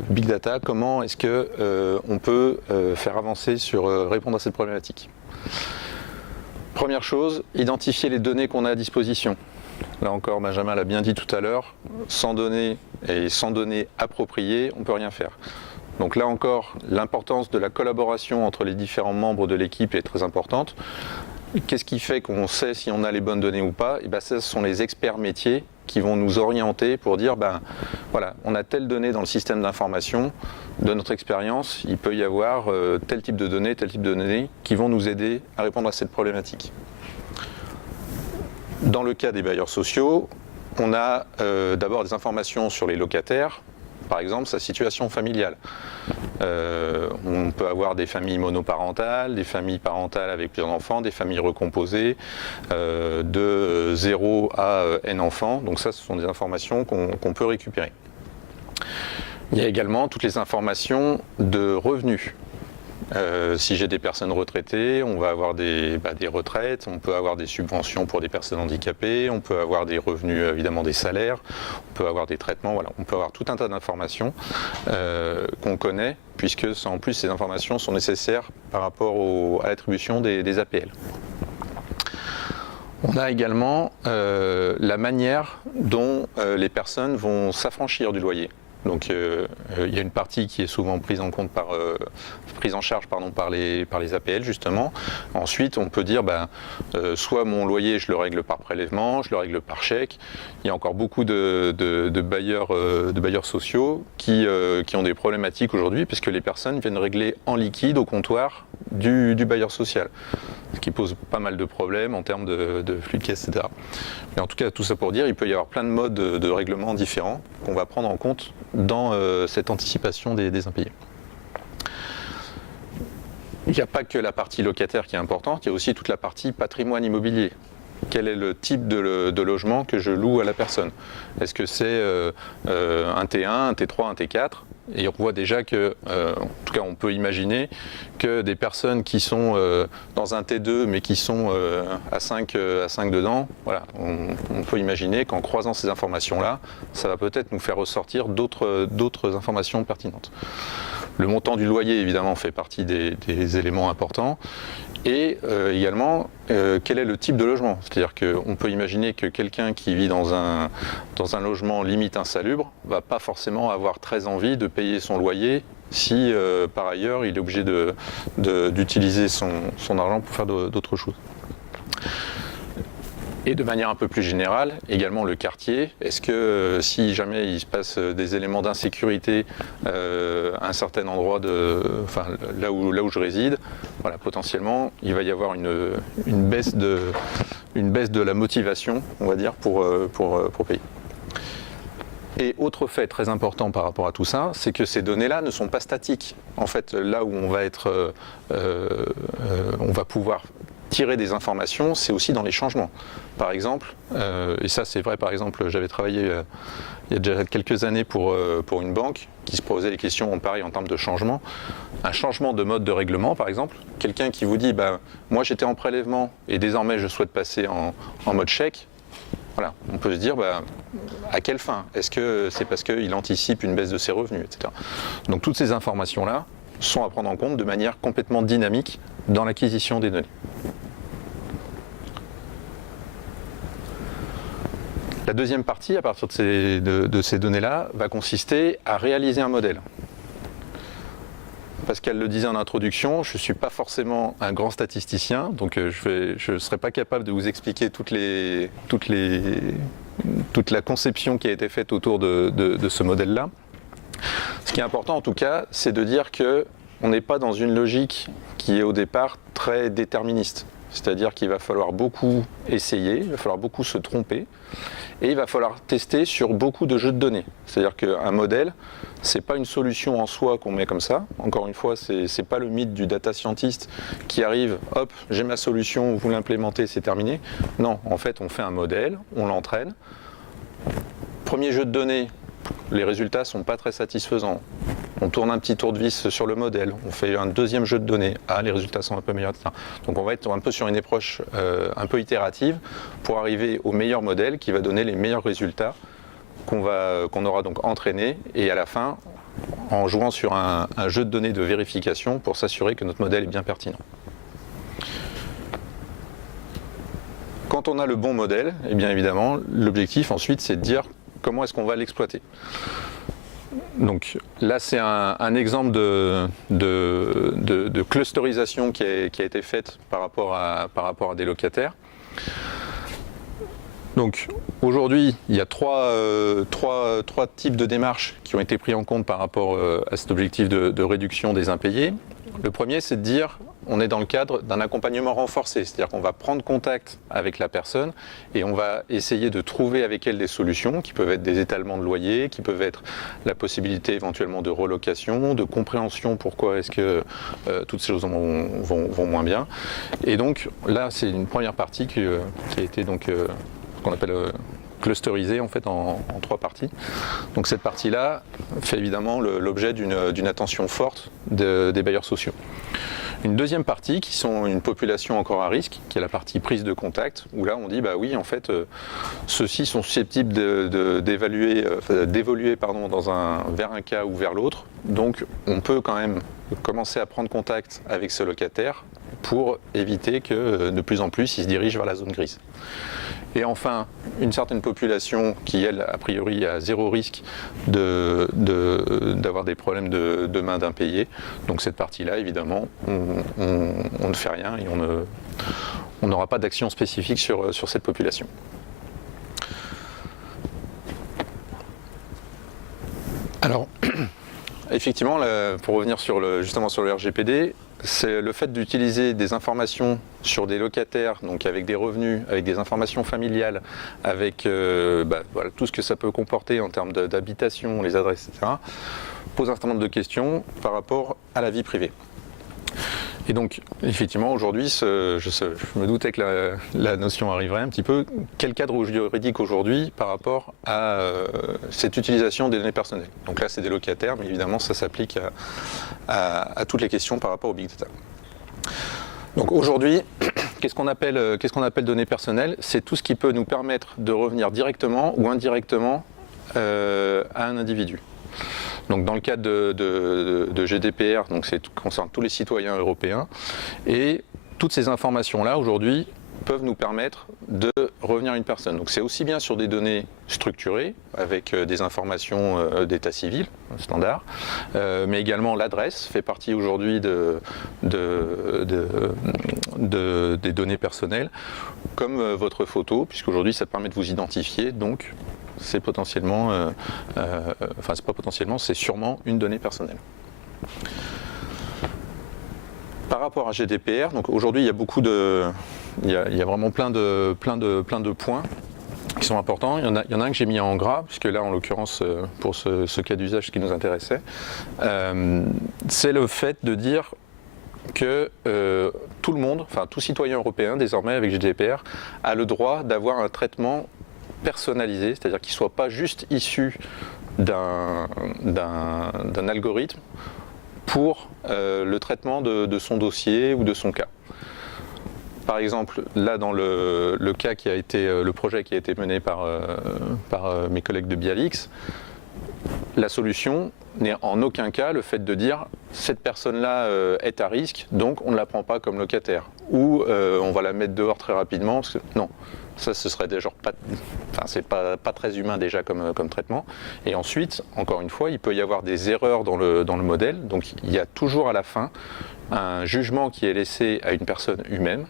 Big Data, comment est-ce qu'on peut faire avancer répondre à cette problématique. Première chose, identifier les données qu'on a à disposition. Là encore, Benjamin l'a bien dit tout à l'heure, sans données et sans données appropriées, on ne peut rien faire. Donc là encore, l'importance de la collaboration entre les différents membres de l'équipe est très importante. Qu'est-ce qui fait qu'on sait si on a les bonnes données ou pas? Et bien, ce sont les experts métiers qui vont nous orienter pour dire, voilà, on a telle donnée dans le système d'information, de notre expérience, il peut y avoir tel type de données qui vont nous aider à répondre à cette problématique. Dans le cas des bailleurs sociaux, on a d'abord des informations sur les locataires, par exemple sa situation familiale. On peut avoir des familles monoparentales, des familles parentales avec plusieurs enfants, des familles recomposées, de 0 à N enfants. Donc ça, ce sont des informations qu'on peut récupérer. Il y a également toutes les informations de revenus. Si j'ai des personnes retraitées, on va avoir des retraites, on peut avoir des subventions pour des personnes handicapées, on peut avoir des revenus, évidemment des salaires, on peut avoir des traitements, voilà. On peut avoir tout un tas d'informations qu'on connaît, puisque en plus ces informations sont nécessaires par rapport à l'attribution des APL. On a également la manière dont les personnes vont s'affranchir du loyer. Donc il y a une partie qui est souvent prise en charge par les APL justement. Ensuite on peut dire soit mon loyer je le règle par prélèvement, je le règle par chèque. Il y a encore beaucoup de bailleurs sociaux qui ont des problématiques aujourd'hui parce que les personnes viennent régler en liquide au comptoir du bailleur social. Ce qui pose pas mal de problèmes en termes de flux de caisse, etc. Mais en tout cas, tout ça pour dire, il peut y avoir plein de modes de règlement différents qu'on va prendre en compte dans cette anticipation des impayés. Il n'y a pas que la partie locataire qui est importante, il y a aussi toute la partie patrimoine immobilier. Quel est le type de logement que je loue à la personne? Est-ce que c'est un T1, un T3, un T4? Et on voit déjà que, en tout cas on peut imaginer que des personnes qui sont dans un T2 mais qui sont à 5 dedans, voilà, on peut imaginer qu'en croisant ces informations-là, ça va peut-être nous faire ressortir d'autres informations pertinentes. Le montant du loyer évidemment fait partie des éléments importants. Et également, quel est le type de logement? C'est-à-dire qu'on peut imaginer que quelqu'un qui vit dans un logement limite insalubre ne va pas forcément avoir très envie de payer son loyer si par ailleurs il est obligé d'utiliser son argent pour faire d'autres choses. Et de manière un peu plus générale, également le quartier. Est-ce que si jamais il se passe des éléments d'insécurité à un certain endroit, là où je réside, voilà, potentiellement il va y avoir une baisse de la motivation, on va dire, pour payer. Et autre fait très important par rapport à tout ça, c'est que ces données-là ne sont pas statiques. En fait, là où on va pouvoir tirer des informations, c'est aussi dans les changements. Par exemple, et ça c'est vrai, par exemple, j'avais travaillé il y a déjà quelques années pour une banque qui se posait les questions pareil en termes de changement. Un changement de mode de règlement, par exemple, quelqu'un qui vous dit moi j'étais en prélèvement et désormais je souhaite passer en mode chèque. Voilà, on peut se dire à quelle fin? Est-ce que c'est parce qu'il anticipe une baisse de ses revenus, etc. Donc toutes ces informations-là sont à prendre en compte de manière complètement dynamique dans l'acquisition des données. La deuxième partie, à partir de ces données-là, va consister à réaliser un modèle. Pascal le disait en introduction, je ne suis pas forcément un grand statisticien, donc je ne serai pas capable de vous expliquer toute la conception qui a été faite autour de ce modèle-là. Ce qui est important en tout cas, c'est de dire qu'on n'est pas dans une logique qui est au départ très déterministe. C'est-à-dire qu'il va falloir beaucoup essayer, il va falloir beaucoup se tromper, et il va falloir tester sur beaucoup de jeux de données. C'est-à-dire qu'un modèle, c'est pas une solution en soi qu'on met comme ça. Encore une fois, c'est pas le mythe du data scientist qui arrive, hop, j'ai ma solution, vous l'implémentez, c'est terminé. Non, en fait, on fait un modèle, on l'entraîne. Premier jeu de données, les résultats sont pas très satisfaisants. On tourne un petit tour de vis sur le modèle, on fait un deuxième jeu de données, ah les résultats sont un peu meilleurs, etc. Donc on va être un peu sur une approche un peu itérative pour arriver au meilleur modèle qui va donner les meilleurs résultats qu'on aura donc entraîné, et à la fin en jouant sur un jeu de données de vérification pour s'assurer que notre modèle est bien pertinent. Quand on a le bon modèle, et bien évidemment l'objectif ensuite c'est de dire comment est-ce qu'on va l'exploiter. Donc là c'est un exemple de clusterisation qui a été faite par rapport à des locataires. Donc aujourd'hui il y a trois types de démarches qui ont été pris en compte par rapport à cet objectif de réduction des impayés. Le premier c'est de dire on est dans le cadre d'un accompagnement renforcé, c'est-à-dire qu'on va prendre contact avec la personne et on va essayer de trouver avec elle des solutions qui peuvent être des étalements de loyer, qui peuvent être la possibilité éventuellement de relocation, de compréhension pourquoi est-ce que toutes ces choses vont moins bien. Et donc là c'est une première partie qui a été donc qu'on appelle clusterisée en fait en 3 parties. Donc cette partie-là fait évidemment l'objet d'une attention forte des bailleurs sociaux. Une deuxième partie qui sont une population encore à risque, qui est la partie prise de contact, où là on dit bah oui en fait ceux-ci sont susceptibles d'évoluer vers un cas ou vers l'autre, donc on peut quand même commencer à prendre contact avec ce locataire pour éviter que de plus en plus il se dirige vers la zone grise. Et enfin, une certaine population qui, elle, a priori, a zéro risque d'avoir des problèmes de main d'impayés. Donc cette partie-là, évidemment, on ne fait rien et on n'aura pas d'action spécifique sur cette population. Alors, effectivement, pour revenir justement sur le RGPD, c'est le fait d'utiliser des informations sur des locataires, donc avec des revenus, avec des informations familiales, avec voilà, tout ce que ça peut comporter en termes d'habitation, les adresses, etc., pose un certain nombre de questions par rapport à la vie privée. Et donc, effectivement, aujourd'hui, je me doutais que la notion arriverait un petit peu. Quel cadre juridique aujourd'hui par rapport à cette utilisation des données personnelles? Donc là, c'est des locataires, mais évidemment, ça s'applique à toutes les questions par rapport au big data. Donc aujourd'hui, qu'est-ce qu'on appelle données personnelles? C'est tout ce qui peut nous permettre de revenir directement ou indirectement à un individu. Donc dans le cadre de GDPR, donc c'est concerne tous les citoyens européens, et toutes ces informations-là aujourd'hui peuvent nous permettre de revenir à une personne. Donc c'est aussi bien sur des données structurées, avec des informations d'état civil, standard, mais également l'adresse fait partie aujourd'hui des données personnelles, comme votre photo, puisqu'aujourd'hui ça permet de vous identifier, donc c'est potentiellement, c'est pas potentiellement, c'est sûrement une donnée personnelle. Par rapport à GDPR, donc aujourd'hui il y a beaucoup il y a vraiment plein de points qui sont importants. Il y en a un que j'ai mis en gras, puisque là en l'occurrence pour ce cas d'usage qui nous intéressait, c'est le fait de dire que tout le monde, enfin tout citoyen européen désormais avec GDPR, a le droit d'avoir un traitement personnalisé, c'est-à-dire qu'il ne soit pas juste issu d'un algorithme pour le traitement de son dossier ou de son cas. Par exemple, là dans le cas qui a été, le projet qui a été mené par mes collègues de Bialix, la solution n'est en aucun cas le fait de dire cette personne-là est à risque, donc on ne la prend pas comme locataire, ou on va la mettre dehors très rapidement, parce que non. Ça, ce serait déjà c'est pas très humain déjà comme traitement. Et ensuite, encore une fois, il peut y avoir des erreurs dans le modèle. Donc il y a toujours à la fin un jugement qui est laissé à une personne humaine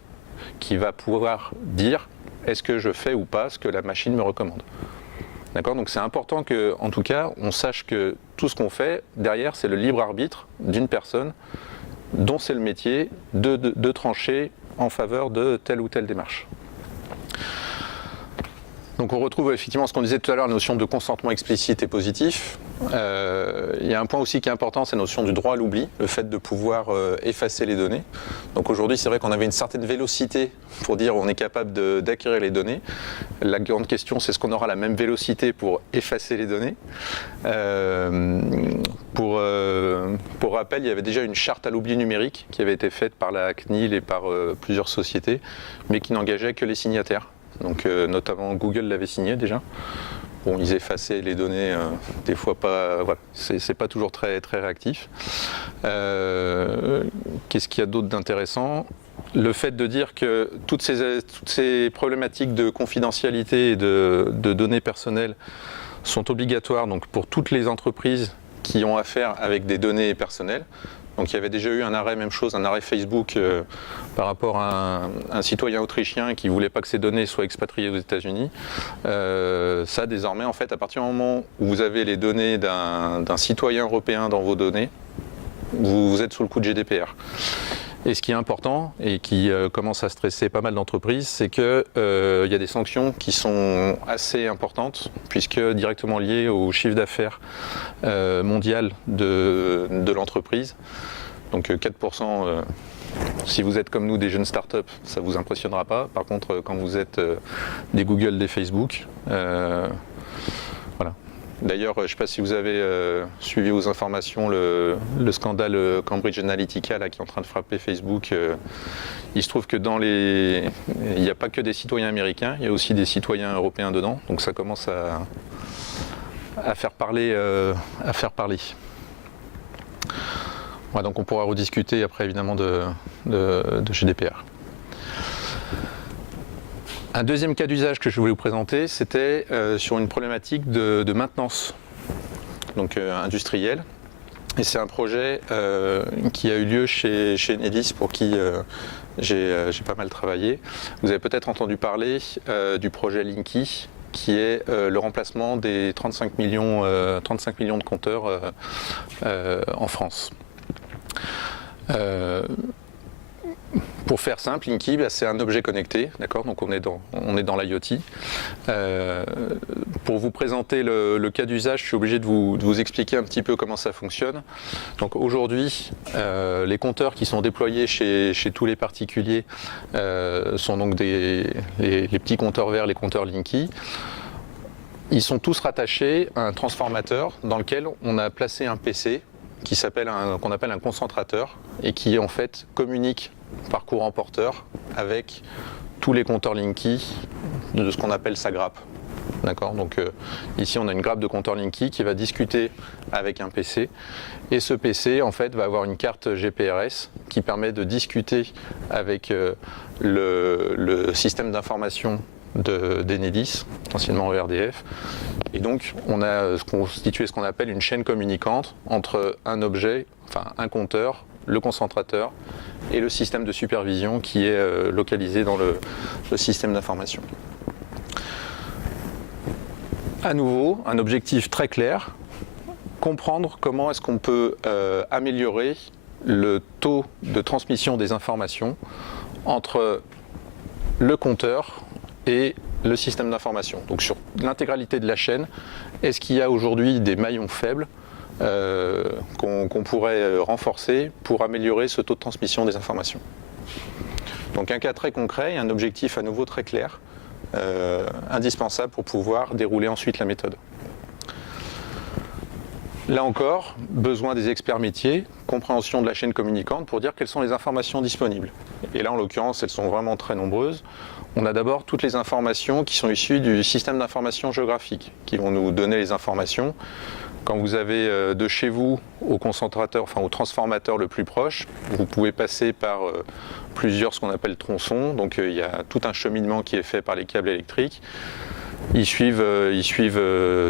qui va pouvoir dire est-ce que je fais ou pas ce que la machine me recommande. D'accord ? Donc c'est important que, en tout cas, on sache que tout ce qu'on fait derrière, c'est le libre arbitre d'une personne dont c'est le métier de trancher en faveur de telle ou telle démarche. Donc on retrouve effectivement ce qu'on disait tout à l'heure, la notion de consentement explicite et positif. Il y a un point aussi qui est important, c'est la notion du droit à l'oubli, le fait de pouvoir effacer les données. Donc aujourd'hui, c'est vrai qu'on avait une certaine vélocité pour dire on est capable d'acquérir les données. La grande question, c'est est-ce qu'on aura la même vélocité pour effacer les données. Pour rappel, il y avait déjà une charte à l'oubli numérique qui avait été faite par la CNIL et par plusieurs sociétés, mais qui n'engageait que les signataires. Donc notamment Google l'avait signé déjà. Bon, ils effaçaient les données, des fois pas, voilà, c'est pas toujours très, très réactif. Qu'est-ce qu'il y a d'autre d'intéressant? Le fait de dire que toutes ces problématiques de confidentialité et de données personnelles sont obligatoires donc, pour toutes les entreprises qui ont affaire avec des données personnelles. Donc il y avait déjà eu un arrêt, même chose, un arrêt Facebook par rapport à un citoyen autrichien qui ne voulait pas que ses données soient expatriées aux États-Unis. Ça désormais, en fait, à partir du moment où vous avez les données d'un citoyen européen dans vos données, vous êtes sous le coup de GDPR. Et ce qui est important et qui commence à stresser pas mal d'entreprises, c'est qu'il y a des sanctions qui sont assez importantes, puisque directement liées au chiffre d'affaires mondial de l'entreprise. Donc 4%, si vous êtes comme nous des jeunes startups, ça ne vous impressionnera pas. Par contre, quand vous êtes des Google, des Facebook, voilà. D'ailleurs, je ne sais pas si vous avez suivi aux informations le scandale Cambridge Analytica là, qui est en train de frapper Facebook. Il se trouve que il n'y a pas que des citoyens américains, il y a aussi des citoyens européens dedans. Donc ça commence à faire parler. Voilà, donc on pourra rediscuter après évidemment de GDPR. Un deuxième cas d'usage que je voulais vous présenter, c'était sur une problématique de maintenance donc, industrielle. Et c'est un projet qui a eu lieu chez Enedis pour qui j'ai pas mal travaillé. Vous avez peut-être entendu parler du projet Linky, qui est le remplacement des 35 millions de compteurs en France. Pour faire simple, Linky, c'est un objet connecté, d'accord ? Donc on est dans l'IoT. Pour vous présenter le cas d'usage, je suis obligé de vous expliquer un petit peu comment ça fonctionne. Donc aujourd'hui, les compteurs qui sont déployés chez tous les particuliers sont donc les petits compteurs verts, les compteurs Linky. Ils sont tous rattachés à un transformateur dans lequel on a placé un PC qu'on appelle un concentrateur et qui en fait communique par courant porteur avec tous les compteurs Linky de ce qu'on appelle sa grappe. D'accord ? Donc ici on a une grappe de compteurs Linky qui va discuter avec un PC et ce PC en fait va avoir une carte GPRS qui permet de discuter avec le système d'information d'Enedis, anciennement ERDF. Et donc on a constitué ce qu'on appelle une chaîne communicante entre un objet, enfin un compteur, le concentrateur et le système de supervision qui est localisé dans le système d'information. À nouveau, un objectif très clair, comprendre comment est-ce qu'on peut améliorer le taux de transmission des informations entre le compteur et le système d'information. Donc sur l'intégralité de la chaîne, est-ce qu'il y a aujourd'hui des maillons faibles qu'on pourrait renforcer pour améliorer ce taux de transmission des informations. Donc un cas très concret et un objectif à nouveau très clair, indispensable pour pouvoir dérouler ensuite la méthode. Là encore, besoin des experts métiers, compréhension de la chaîne communicante pour dire quelles sont les informations disponibles. Et là en l'occurrence, elles sont vraiment très nombreuses. On a d'abord toutes les informations qui sont issues du système d'information géographique, qui vont nous donner les informations. Quand vous avez de chez vous au concentrateur, enfin au transformateur le plus proche, vous pouvez passer par plusieurs ce qu'on appelle tronçons. Donc il y a tout un cheminement qui est fait par les câbles électriques. Ils suivent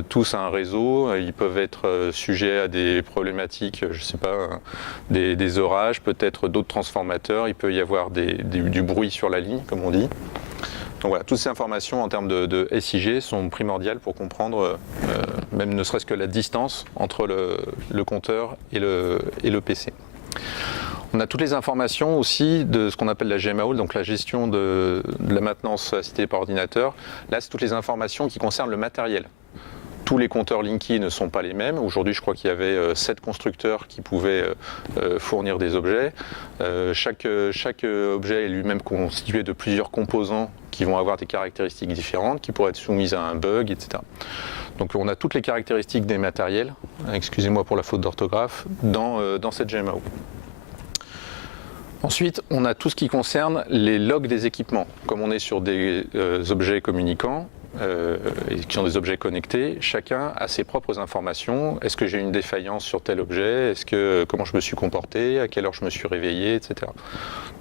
tous un réseau. Ils peuvent être sujets à des problématiques, je ne sais pas, des orages, peut-être d'autres transformateurs. Il peut y avoir du bruit sur la ligne, comme on dit. Donc voilà, toutes ces informations en termes de SIG sont primordiales pour comprendre, même ne serait-ce que la distance entre le compteur et le PC. On a toutes les informations aussi de ce qu'on appelle la GMAO, donc la gestion de la maintenance assistée par ordinateur. Là, c'est toutes les informations qui concernent le matériel. tous les compteurs Linky ne sont pas les mêmes. Aujourd'hui, je crois qu'il y avait 7 constructeurs qui pouvaient fournir des objets. Chaque objet est lui-même constitué de plusieurs composants qui vont avoir des caractéristiques différentes, qui pourraient être soumises à un bug, etc. Donc on a toutes les caractéristiques des matériels, excusez-moi pour la faute d'orthographe, dans cette GMAO. Ensuite, on a tout ce qui concerne les logs des équipements. Comme on est sur des objets communicants, qui sont des objets connectés, chacun a ses propres informations. Est-ce que j'ai une défaillance sur tel objet? Comment je me suis comporté? À quelle heure je me suis réveillé, etc.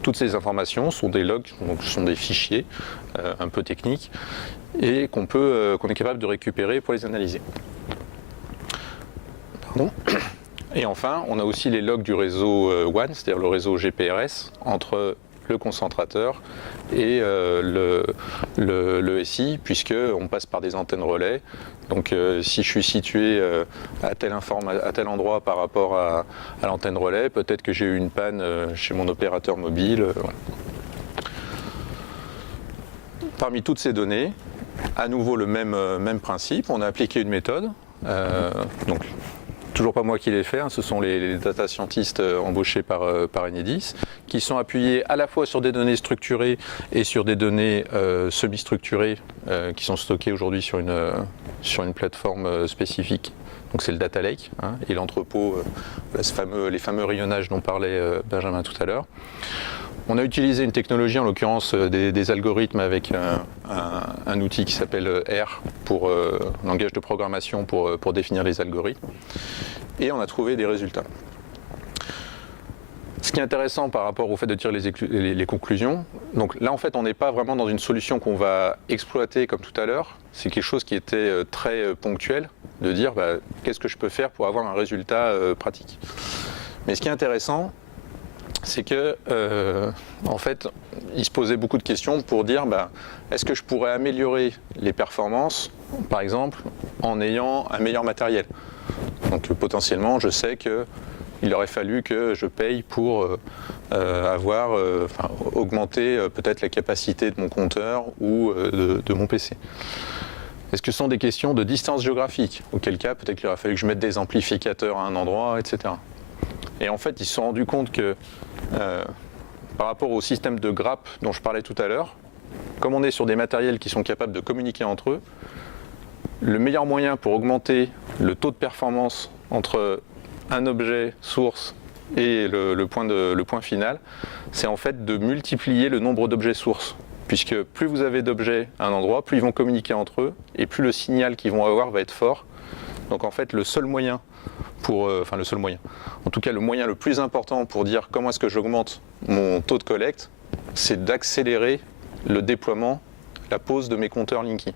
Toutes ces informations sont des logs, donc ce sont des fichiers un peu techniques et qu'on est capable de récupérer pour les analyser. Pardon. Et enfin, on a aussi les logs du réseau WAN, c'est-à-dire le réseau GPRS, entre le concentrateur et le SI, puisqu'on passe par des antennes relais. Donc si je suis situé à tel endroit par rapport à l'antenne relais, peut-être que j'ai eu une panne chez mon opérateur mobile. Voilà. Parmi toutes ces données, à nouveau le même principe, on a appliqué une méthode. Donc, toujours pas moi qui l'ai fait, ce sont les data scientists embauchés par Enedis, qui sont appuyés à la fois sur des données structurées et sur des données semi-structurées qui sont stockées aujourd'hui sur une plateforme spécifique. Donc c'est le data lake et l'entrepôt, les fameux rayonnages dont parlait Benjamin tout à l'heure. On a utilisé une technologie, en l'occurrence des algorithmes avec un outil qui s'appelle R, pour langage de programmation pour définir les algorithmes. Et on a trouvé des résultats. Ce qui est intéressant par rapport au fait de tirer les conclusions, donc là en fait on n'est pas vraiment dans une solution qu'on va exploiter comme tout à l'heure, c'est quelque chose qui était très ponctuel, de dire qu'est-ce que je peux faire pour avoir un résultat pratique. Mais ce qui est intéressant, c'est que en fait, il se posait beaucoup de questions pour dire est-ce que je pourrais améliorer les performances, par exemple, en ayant un meilleur matériel. Donc potentiellement, je sais qu'il aurait fallu que je paye pour augmenter peut-être la capacité de mon compteur ou de mon PC. Est-ce que ce sont des questions de distance géographique? Auquel cas, peut-être qu'il aurait fallu que je mette des amplificateurs à un endroit, etc. Et en fait, ils se sont rendus compte que par rapport au système de grappes dont je parlais tout à l'heure, comme on est sur des matériels qui sont capables de communiquer entre eux, le meilleur moyen pour augmenter le taux de performance entre un objet source et le point final, c'est en fait de multiplier le nombre d'objets sources. Puisque plus vous avez d'objets à un endroit, plus ils vont communiquer entre eux, et plus le signal qu'ils vont avoir va être fort. Donc en fait, le seul moyen, en tout cas le moyen le plus important pour dire comment est-ce que j'augmente mon taux de collecte, c'est d'accélérer le déploiement, la pose de mes compteurs Linky.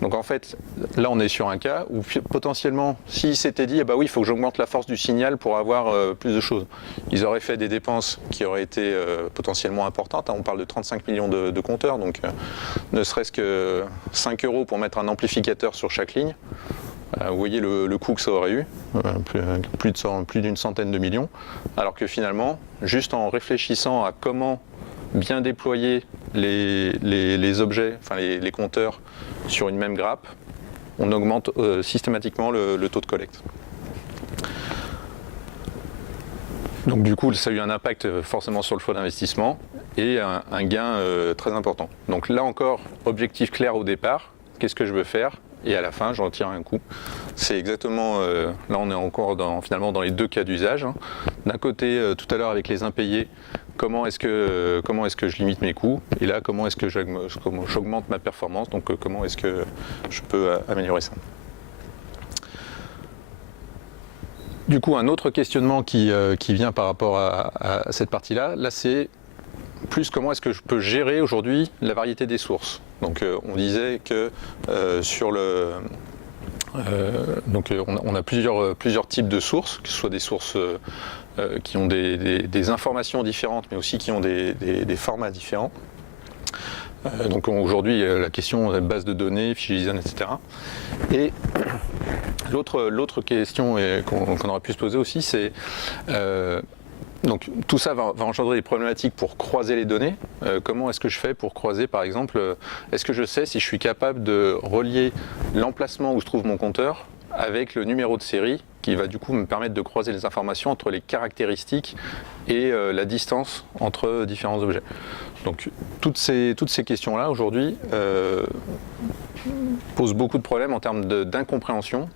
Donc en fait, là on est sur un cas où potentiellement, s'ils s'étaient dit, oui, il faut que j'augmente la force du signal pour avoir plus de choses, ils auraient fait des dépenses qui auraient été potentiellement importantes. On parle de 35 millions de compteurs, donc ne serait-ce que 5 € pour mettre un amplificateur sur chaque ligne. Vous voyez le coût que ça aurait eu, plus d'une centaine de millions, alors que finalement, juste en réfléchissant à comment bien déployer les objets, les compteurs sur une même grappe, on augmente systématiquement le taux de collecte. Donc du coup, ça a eu un impact forcément sur le choix d'investissement et un gain très important. Donc là encore, objectif clair au départ, qu'est-ce que je veux faire? Et à la fin, j'en tire un coup. C'est exactement, là on est encore finalement dans les deux cas d'usage. D'un côté, tout à l'heure avec les impayés, comment est-ce que je limite mes coûts? Et là, comment est-ce que j'augmente ma performance? Donc comment est-ce que je peux améliorer ça? Du coup, un autre questionnement qui vient par rapport à cette partie-là, c'est plus comment est-ce que je peux gérer aujourd'hui la variété des sources. Donc on disait que on a plusieurs types de sources, que ce soit des sources qui ont des informations différentes, mais aussi qui ont des formats différents. Donc aujourd'hui, la question de base de données, fichiers JSON, etc. Et l'autre question qu'on aurait pu se poser aussi, c'est Donc tout ça va engendrer des problématiques pour croiser les données. Comment est-ce que je fais pour croiser, par exemple, est-ce que je sais si je suis capable de relier l'emplacement où se trouve mon compteur avec le numéro de série qui va du coup me permettre de croiser les informations entre les caractéristiques et la distance entre différents objets. Donc toutes ces questions-là aujourd'hui posent beaucoup de problèmes en termes d'incompréhension,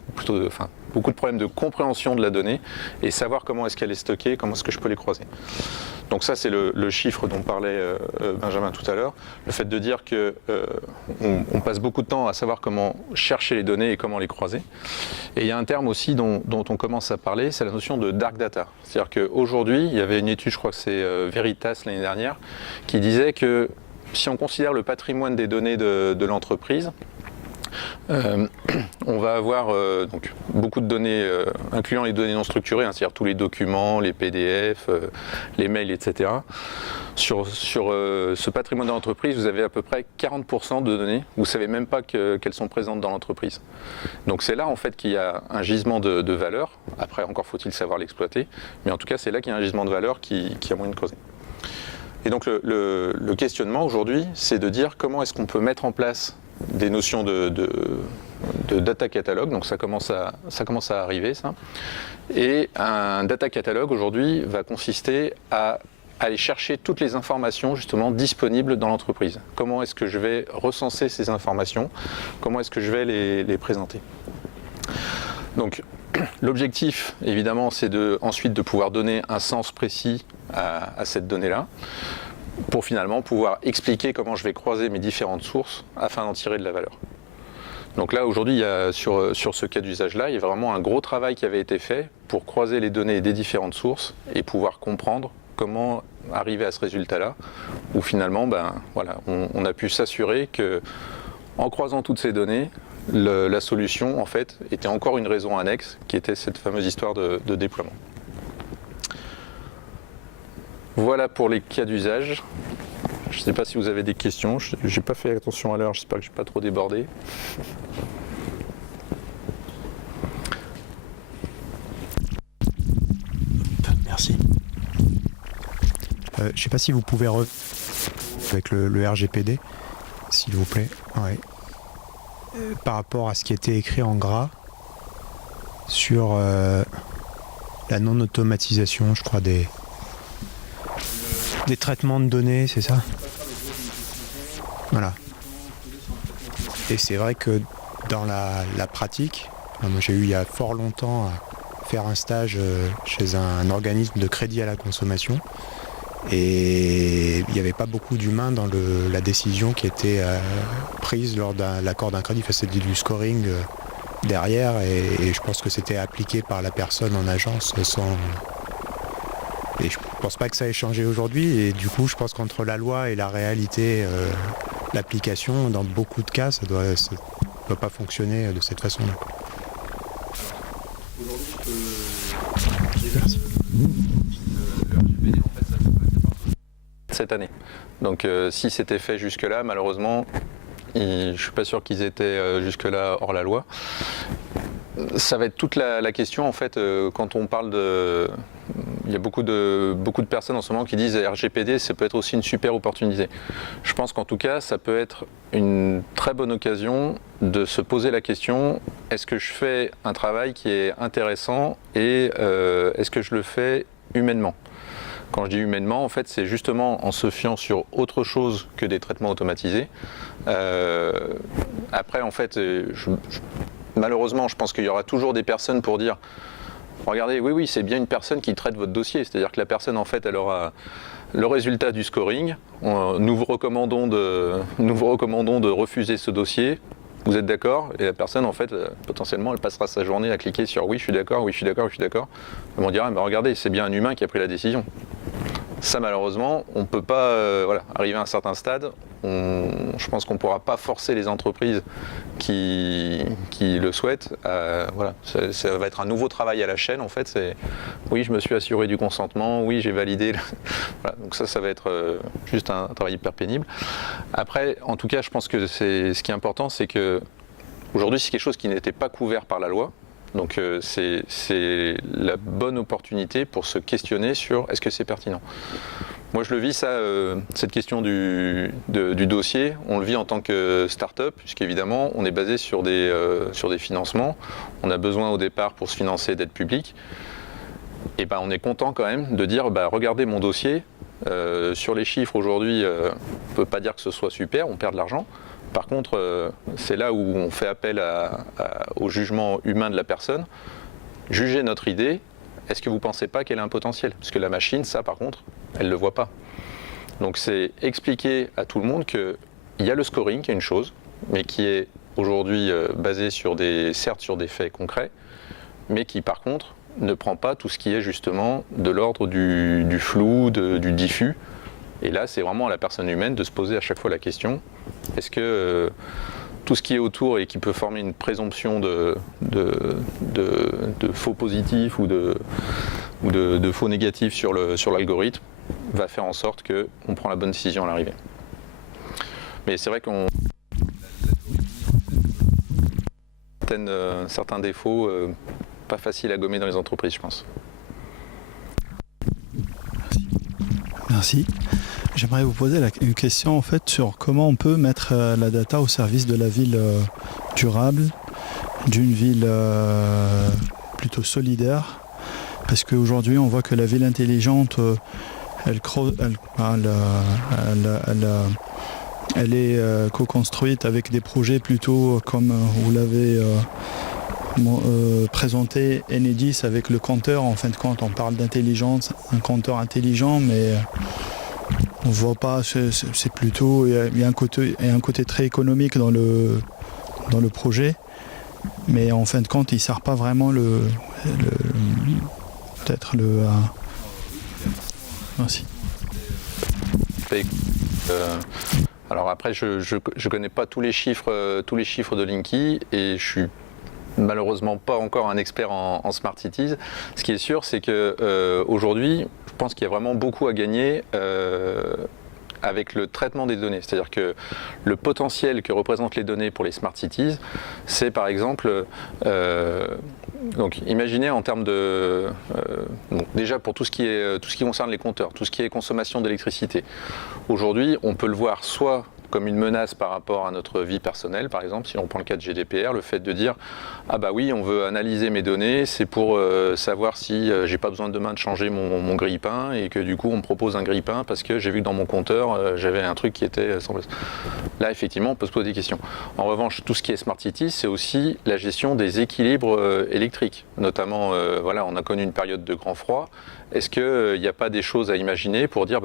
beaucoup de problèmes de compréhension de la donnée et savoir comment est-ce qu'elle est stockée, comment est-ce que je peux les croiser. Donc ça c'est le chiffre dont parlait Benjamin tout à l'heure, le fait de dire que on passe beaucoup de temps à savoir comment chercher les données et comment les croiser. Et il y a un terme aussi dont on commence à parler, c'est la notion de dark data. C'est-à-dire qu'aujourd'hui, il y avait une étude, je crois que c'est Veritas l'année dernière, qui disait que si on considère le patrimoine des données de l'entreprise, on va avoir donc, beaucoup de données, incluant les données non structurées, hein, c'est-à-dire tous les documents, les PDF, les mails, etc. Sur ce patrimoine de l'entreprise, vous avez à peu près 40% de données, vous ne savez même pas qu'elles sont présentes dans l'entreprise. Donc c'est là en fait qu'il y a un gisement de valeur, après encore faut-il savoir l'exploiter, mais en tout cas c'est là qu'il y a un gisement de valeur qui a moyen de creuser. Et donc le questionnement aujourd'hui, c'est de dire comment est-ce qu'on peut mettre en place des notions de data catalogue, donc ça commence à arriver ça. Et un data catalogue aujourd'hui va consister à aller chercher toutes les informations justement disponibles dans l'entreprise. Comment est-ce que je vais recenser ces informations? Comment est-ce que je vais les présenter? Donc l'objectif évidemment c'est ensuite de pouvoir donner un sens précis à cette donnée-là, pour finalement pouvoir expliquer comment je vais croiser mes différentes sources afin d'en tirer de la valeur. Donc là aujourd'hui sur ce cas d'usage-là, il y a vraiment un gros travail qui avait été fait pour croiser les données des différentes sources et pouvoir comprendre comment arriver à ce résultat-là, où finalement on a pu s'assurer que en croisant toutes ces données, la solution en fait était encore une raison annexe qui était cette fameuse histoire de déploiement. Voilà pour les cas d'usage. Je ne sais pas si vous avez des questions. Je n'ai pas fait attention à l'heure, j'espère que je n'ai pas trop débordé. Merci. Je ne sais pas si vous pouvez avec le RGPD, s'il vous plaît. Ouais. Par rapport à ce qui était écrit en gras sur la non-automatisation, je crois, des traitements de données, c'est ça? Voilà. Et c'est vrai que dans la pratique, moi j'ai eu il y a fort longtemps à faire un stage chez un organisme de crédit à la consommation et il n'y avait pas beaucoup d'humains dans la décision qui était prise lors de l'accord d'un crédit. Enfin, c'était du scoring derrière et je pense que c'était appliqué par la personne en agence sans... Et je pense pas que ça ait changé aujourd'hui et du coup je pense qu'entre la loi et la réalité, l'application, dans beaucoup de cas, ça doit pas fonctionner de cette façon-là. Merci. Cette année. Donc si c'était fait jusque-là, malheureusement, je suis pas sûr qu'ils étaient jusque-là hors la loi. Ça va être toute la question en fait quand on parle de... Il y a beaucoup de personnes en ce moment qui disent RGPD, ça peut être aussi une super opportunité. Je pense qu'en tout cas, ça peut être une très bonne occasion de se poser la question, est-ce que je fais un travail qui est intéressant et est-ce que je le fais humainement? Quand je dis humainement, en fait, c'est justement en se fiant sur autre chose que des traitements automatisés. Après, en fait, malheureusement, je pense qu'il y aura toujours des personnes pour dire regardez, oui, c'est bien une personne qui traite votre dossier. C'est-à-dire que la personne, en fait, elle aura le résultat du scoring. Nous vous recommandons de refuser ce dossier. Vous êtes d'accord? Et la personne, en fait, potentiellement, elle passera sa journée à cliquer sur oui, je suis d'accord, oui, je suis d'accord, oui, je suis d'accord. On dira, regardez, c'est bien un humain qui a pris la décision. Ça, malheureusement, on ne peut pas arriver à un certain stade. Je pense qu'on ne pourra pas forcer les entreprises qui le souhaitent. Ça va être un nouveau travail à la chaîne, en fait. Oui, je me suis assuré du consentement, oui, j'ai validé. Voilà, donc ça va être juste un travail hyper pénible. Après, en tout cas, je pense que ce qui est important, c'est que aujourd'hui, c'est quelque chose qui n'était pas couvert par la loi. Donc c'est la bonne opportunité pour se questionner sur est-ce que c'est pertinent. Moi je le vis ça, cette question du dossier, on le vit en tant que start-up, puisqu'évidemment on est basé sur des financements, on a besoin au départ pour se financer d'aides publiques, et ben on est content quand même de dire regardez mon dossier, sur les chiffres aujourd'hui, on ne peut pas dire que ce soit super, on perd de l'argent. Par contre, c'est là où on fait appel au jugement humain de la personne. Jugez notre idée, est-ce que vous ne pensez pas qu'elle a un potentiel? Parce que la machine, ça par contre, elle ne le voit pas. Donc c'est expliquer à tout le monde qu'il y a le scoring, qui est une chose, mais qui est aujourd'hui basé certes sur des faits concrets, mais qui par contre ne prend pas tout ce qui est justement de l'ordre du flou, du diffus. Et là, c'est vraiment à la personne humaine de se poser à chaque fois la question, est-ce que tout ce qui est autour et qui peut former une présomption de faux positifs ou de faux négatifs sur l'algorithme va faire en sorte qu'on prend la bonne décision à l'arrivée. Mais c'est vrai qu'on certains défauts pas faciles à gommer dans les entreprises, je pense. Merci. J'aimerais vous poser une question en fait sur comment on peut mettre la data au service de la ville durable, d'une ville plutôt solidaire, parce qu'aujourd'hui on voit que la ville intelligente, elle est co-construite avec des projets plutôt comme vous l'avez présenté Enedis avec le compteur. En fin de compte, on parle d'intelligence, un compteur intelligent, mais on voit pas, c'est plutôt, il y a un côté très économique dans le projet, mais en fin de compte, il ne sert pas vraiment Merci. Alors après, je connais pas tous les chiffres de Linky et je suis malheureusement pas encore un expert en Smart Cities. Ce qui est sûr, c'est que aujourd'hui, je pense qu'il y a vraiment beaucoup à gagner avec le traitement des données. C'est-à-dire que le potentiel que représentent les données pour les Smart Cities, c'est par exemple, donc imaginez en termes de, déjà pour tout ce qui concerne les compteurs, tout ce qui est consommation d'électricité. Aujourd'hui, on peut le voir soit comme une menace par rapport à notre vie personnelle, par exemple, si on prend le cas de GDPR, le fait de dire « Ah bah oui, on veut analyser mes données, c'est pour savoir si j'ai pas besoin demain de changer mon grille-pain et que du coup on me propose un grille-pain parce que j'ai vu que dans mon compteur, j'avais un truc qui était sans place. » Là, effectivement, on peut se poser des questions. En revanche, tout ce qui est Smart City, c'est aussi la gestion des équilibres électriques. Notamment, voilà, on a connu une période de grand froid. Est-ce qu'il n'y a pas des choses à imaginer pour dire,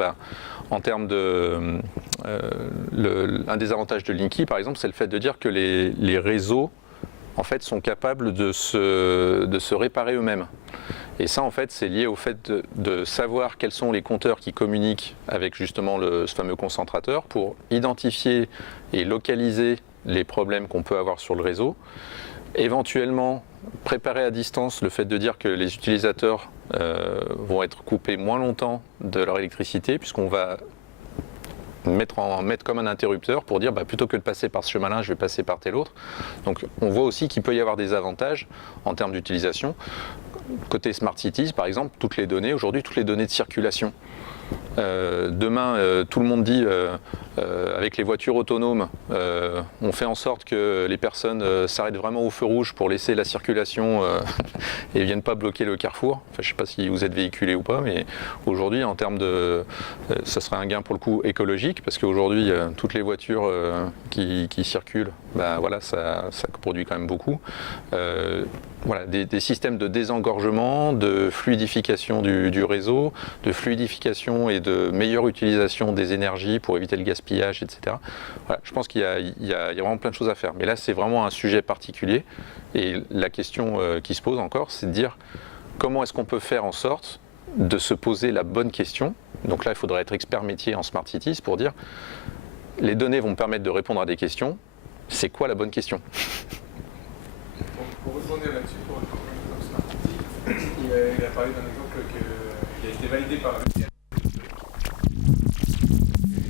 en termes de... un des avantages de Linky, par exemple, c'est le fait de dire que les réseaux, en fait, sont capables de se réparer eux-mêmes. Et ça, en fait, c'est lié au fait de savoir quels sont les compteurs qui communiquent avec justement ce fameux concentrateur pour identifier et localiser les problèmes qu'on peut avoir sur le réseau. Éventuellement, préparer à distance le fait de dire que les utilisateurs vont être coupés moins longtemps de leur électricité, puisqu'on va mettre comme un interrupteur pour dire plutôt que de passer par ce chemin-là, je vais passer par tel autre. Donc on voit aussi qu'il peut y avoir des avantages en termes d'utilisation. Côté Smart Cities, par exemple, toutes les données, aujourd'hui, toutes les données de circulation. Demain, tout le monde dit avec les voitures autonomes, on fait en sorte que les personnes s'arrêtent vraiment au feu rouge pour laisser la circulation et ne viennent pas bloquer le carrefour. Enfin, je ne sais pas si vous êtes véhiculé ou pas, mais aujourd'hui, en termes de... ça serait un gain pour le coup écologique, parce qu'aujourd'hui, toutes les voitures qui circulent, voilà, ça produit quand même beaucoup. Voilà, des systèmes de désengorgement, de fluidification du réseau, de fluidification et de meilleure utilisation des énergies pour éviter le gaspillage, etc. Voilà, je pense qu'il y a vraiment plein de choses à faire. Mais là, c'est vraiment un sujet particulier. Et la question qui se pose encore, c'est de dire comment est-ce qu'on peut faire en sorte de se poser la bonne question. Donc là, il faudrait être expert métier en Smart Cities pour dire les données vont me permettre de répondre à des questions. C'est quoi la bonne question ? Pour répondre là-dessus, pour répondre comme Smart City, il a parlé d'un exemple qui a été validé par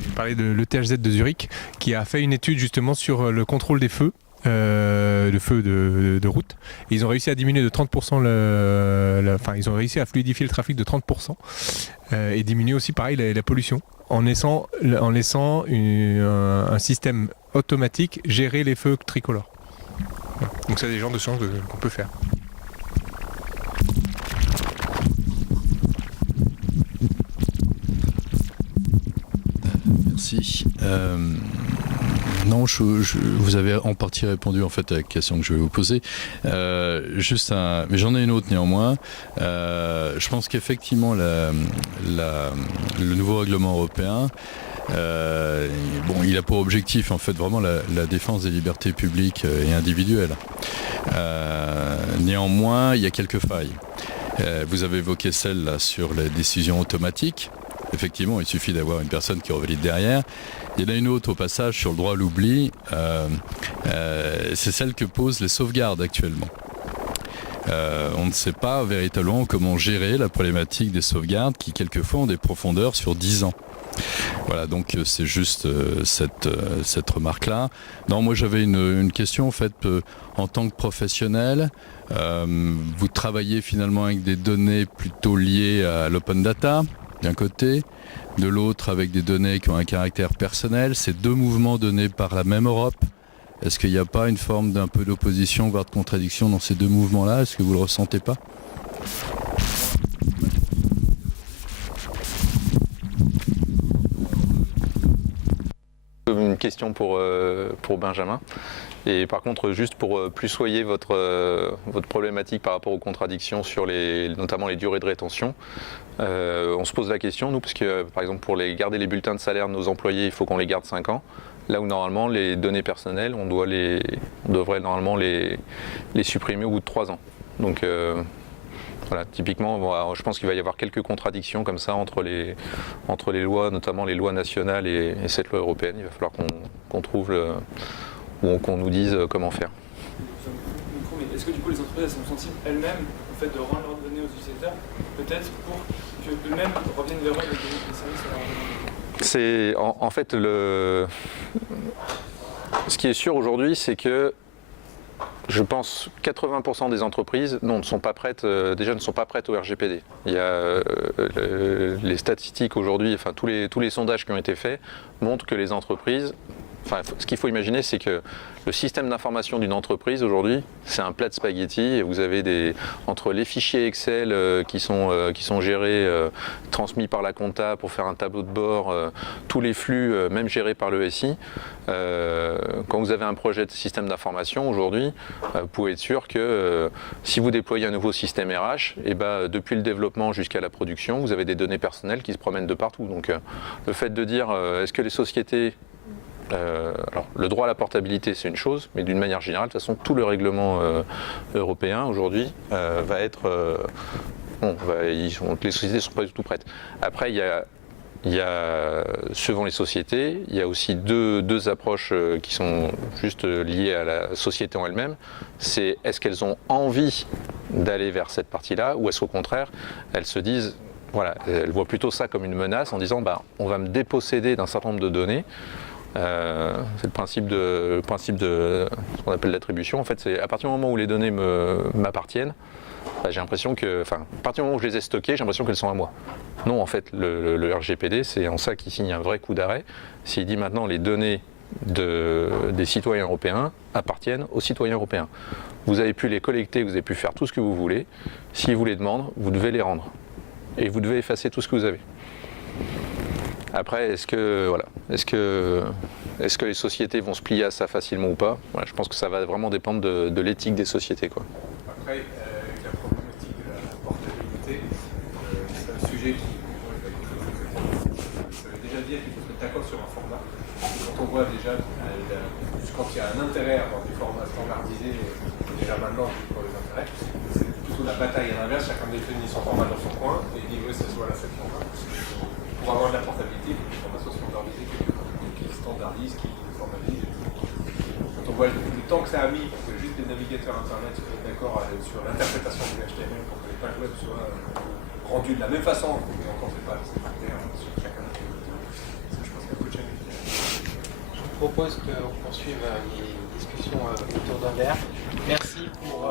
il parlait de l'ETHZ de Zurich, qui a fait une étude justement sur le contrôle des feux de feux de route. Et ils ont réussi à diminuer de 30% ils ont réussi à fluidifier le trafic de 30% et diminuer aussi pareil la pollution en laissant un système automatique gérer les feux tricolores. Voilà. Donc c'est des genres de choses qu'on peut faire. Merci. Non, vous avez en partie répondu en fait à la question que je vais vous poser. Mais j'en ai une autre néanmoins. Je pense qu'effectivement le nouveau règlement européen, il a pour objectif en fait vraiment la défense des libertés publiques et individuelles. Néanmoins, il y a quelques failles. Vous avez évoqué celle là sur les décisions automatiques. Effectivement, il suffit d'avoir une personne qui revalide derrière. Il y en a une autre au passage sur le droit à l'oubli. C'est celle que posent les sauvegardes actuellement. On ne sait pas véritablement comment gérer la problématique des sauvegardes qui quelquefois ont des profondeurs sur 10 ans. Voilà, donc c'est juste cette remarque-là. Non, moi j'avais une question en fait en tant que professionnel. Vous travaillez finalement avec des données plutôt liées à l'open data d'un côté, de l'autre avec des données qui ont un caractère personnel. Ces deux mouvements donnés par la même Europe, est-ce qu'il n'y a pas une forme d'un peu d'opposition, voire de contradiction dans ces deux mouvements-là? Est-ce que vous ne le ressentez pas? Une question pour Benjamin. Et par contre, juste pour plus soyer votre problématique par rapport aux contradictions sur notamment les durées de rétention, on se pose la question, nous, parce que par exemple pour garder les bulletins de salaire de nos employés, il faut qu'on les garde 5 ans. Là où normalement les données personnelles, on devrait normalement les supprimer au bout de 3 ans. Donc voilà, typiquement, je pense qu'il va y avoir quelques contradictions comme ça entre les lois, notamment les lois nationales et cette loi européenne. Il va falloir qu'on trouve ou qu'on nous dise comment faire. Est-ce que du coup les entreprises sont sensibles elles-mêmes au fait de rendre leurs données aux utilisateurs, peut-être pour qu'eux-mêmes reviennent vers eux avec des services à leur donner? C'est en fait ce qui est sûr aujourd'hui, c'est que je pense 80% des entreprises ne sont pas prêtes au RGPD. Il y a les statistiques aujourd'hui, enfin tous les sondages qui ont été faits montrent que les entreprises, ce qu'il faut imaginer, c'est que le système d'information d'une entreprise aujourd'hui, c'est un plat de spaghettis et vous avez entre les fichiers Excel qui sont gérés, transmis par la compta pour faire un tableau de bord, tous les flux même gérés par le SI. Quand vous avez un projet de système d'information aujourd'hui, vous pouvez être sûr que si vous déployez un nouveau système RH, depuis le développement jusqu'à la production, vous avez des données personnelles qui se promènent de partout. Donc le fait de dire est-ce que les sociétés alors, le droit à la portabilité, c'est une chose, mais d'une manière générale, de toute façon, tout le règlement européen aujourd'hui va être... les sociétés ne sont pas du tout prêtes. Après, il y a, selon les sociétés, il y a aussi deux approches qui sont juste liées à la société en elle-même. C'est est-ce qu'elles ont envie d'aller vers cette partie-là, ou est-ce qu'au contraire, elles se disent... Voilà, elles voient plutôt ça comme une menace en disant on va me déposséder d'un certain nombre de données. C'est le principe de ce qu'on appelle l'attribution. En fait, c'est à partir du moment où les données m'appartiennent, j'ai l'impression que, à partir du moment où je les ai stockées, j'ai l'impression qu'elles sont à moi. Non, en fait, le RGPD, c'est en ça qu'il signe un vrai coup d'arrêt. S'il dit maintenant les données des citoyens européens appartiennent aux citoyens européens. Vous avez pu les collecter, vous avez pu faire tout ce que vous voulez. S'ils vous les demandent, vous devez les rendre. Et vous devez effacer tout ce que vous avez. Après, est-ce que les sociétés vont se plier à ça facilement ou pas? Voilà, je pense que ça va vraiment dépendre de l'éthique des sociétés, quoi. Après, avec la problématique de la portabilité, c'est un sujet qui... Ça veut déjà dire qu'il faut se mettre d'accord sur un format. Quand on voit déjà, quand il y a un intérêt à avoir des formats standardisés, déjà maintenant, pour les intérêts, c'est plutôt la bataille à l'inverse, chacun définit son format dans son coin et dit oui, ce soit là, cette format. Pour avoir de la portabilité, il faut que les formats soient standardisés, qui standardisent, qui formalisent. Quand on voit le temps que ça a mis pour que juste les navigateurs internet se mettent d'accord sur l'interprétation du HTML pour que les pages web soient rendues de la même façon, mais encore c'est pas clair sur chacun des navigateurs. Je pense qu'il y a peu de chaînes. propose qu'on poursuive les discussions autour d'un verre. Merci pour